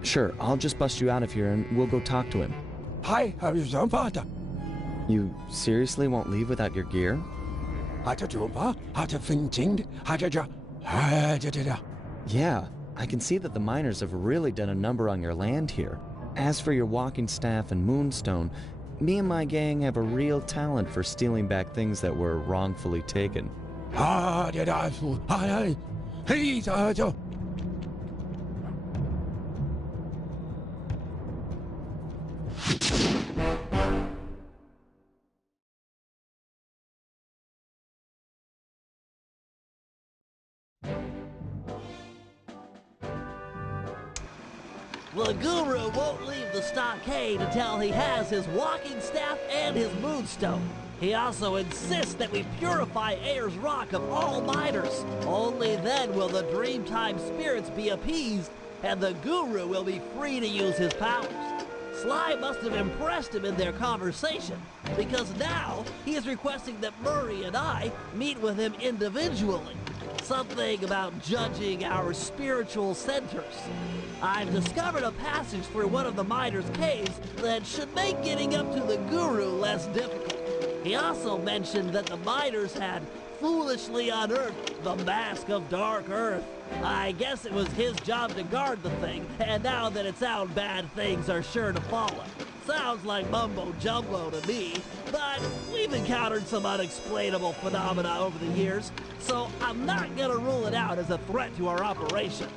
Sure, I'll just bust you out of here and we'll go talk to him. You seriously won't leave without your gear? Yeah, I can see that the miners have really done a number on your land here. As for your walking staff and moonstone, me and my gang have a real talent for stealing back things that were wrongfully taken. The guru won't leave the stockade until he has his walking staff and his moonstone. He also insists that we purify Ayers Rock of all miners. Only then will the Dreamtime spirits be appeased, and the guru will be free to use his powers. Sly must have impressed him in their conversation, because now he is requesting that Murray and I meet with him individually. Something about judging our spiritual centers. I've discovered a passage through one of the miners' caves that should make getting up to the guru less difficult. He also mentioned that the miners had foolishly unearthed the Mask of Dark Earth. I guess it was his job to guard the thing, and now that it's out, bad things are sure to follow. Sounds like mumbo-jumbo to me, but we've encountered some unexplainable phenomena over the years, so I'm not gonna rule it out as a threat to our operation.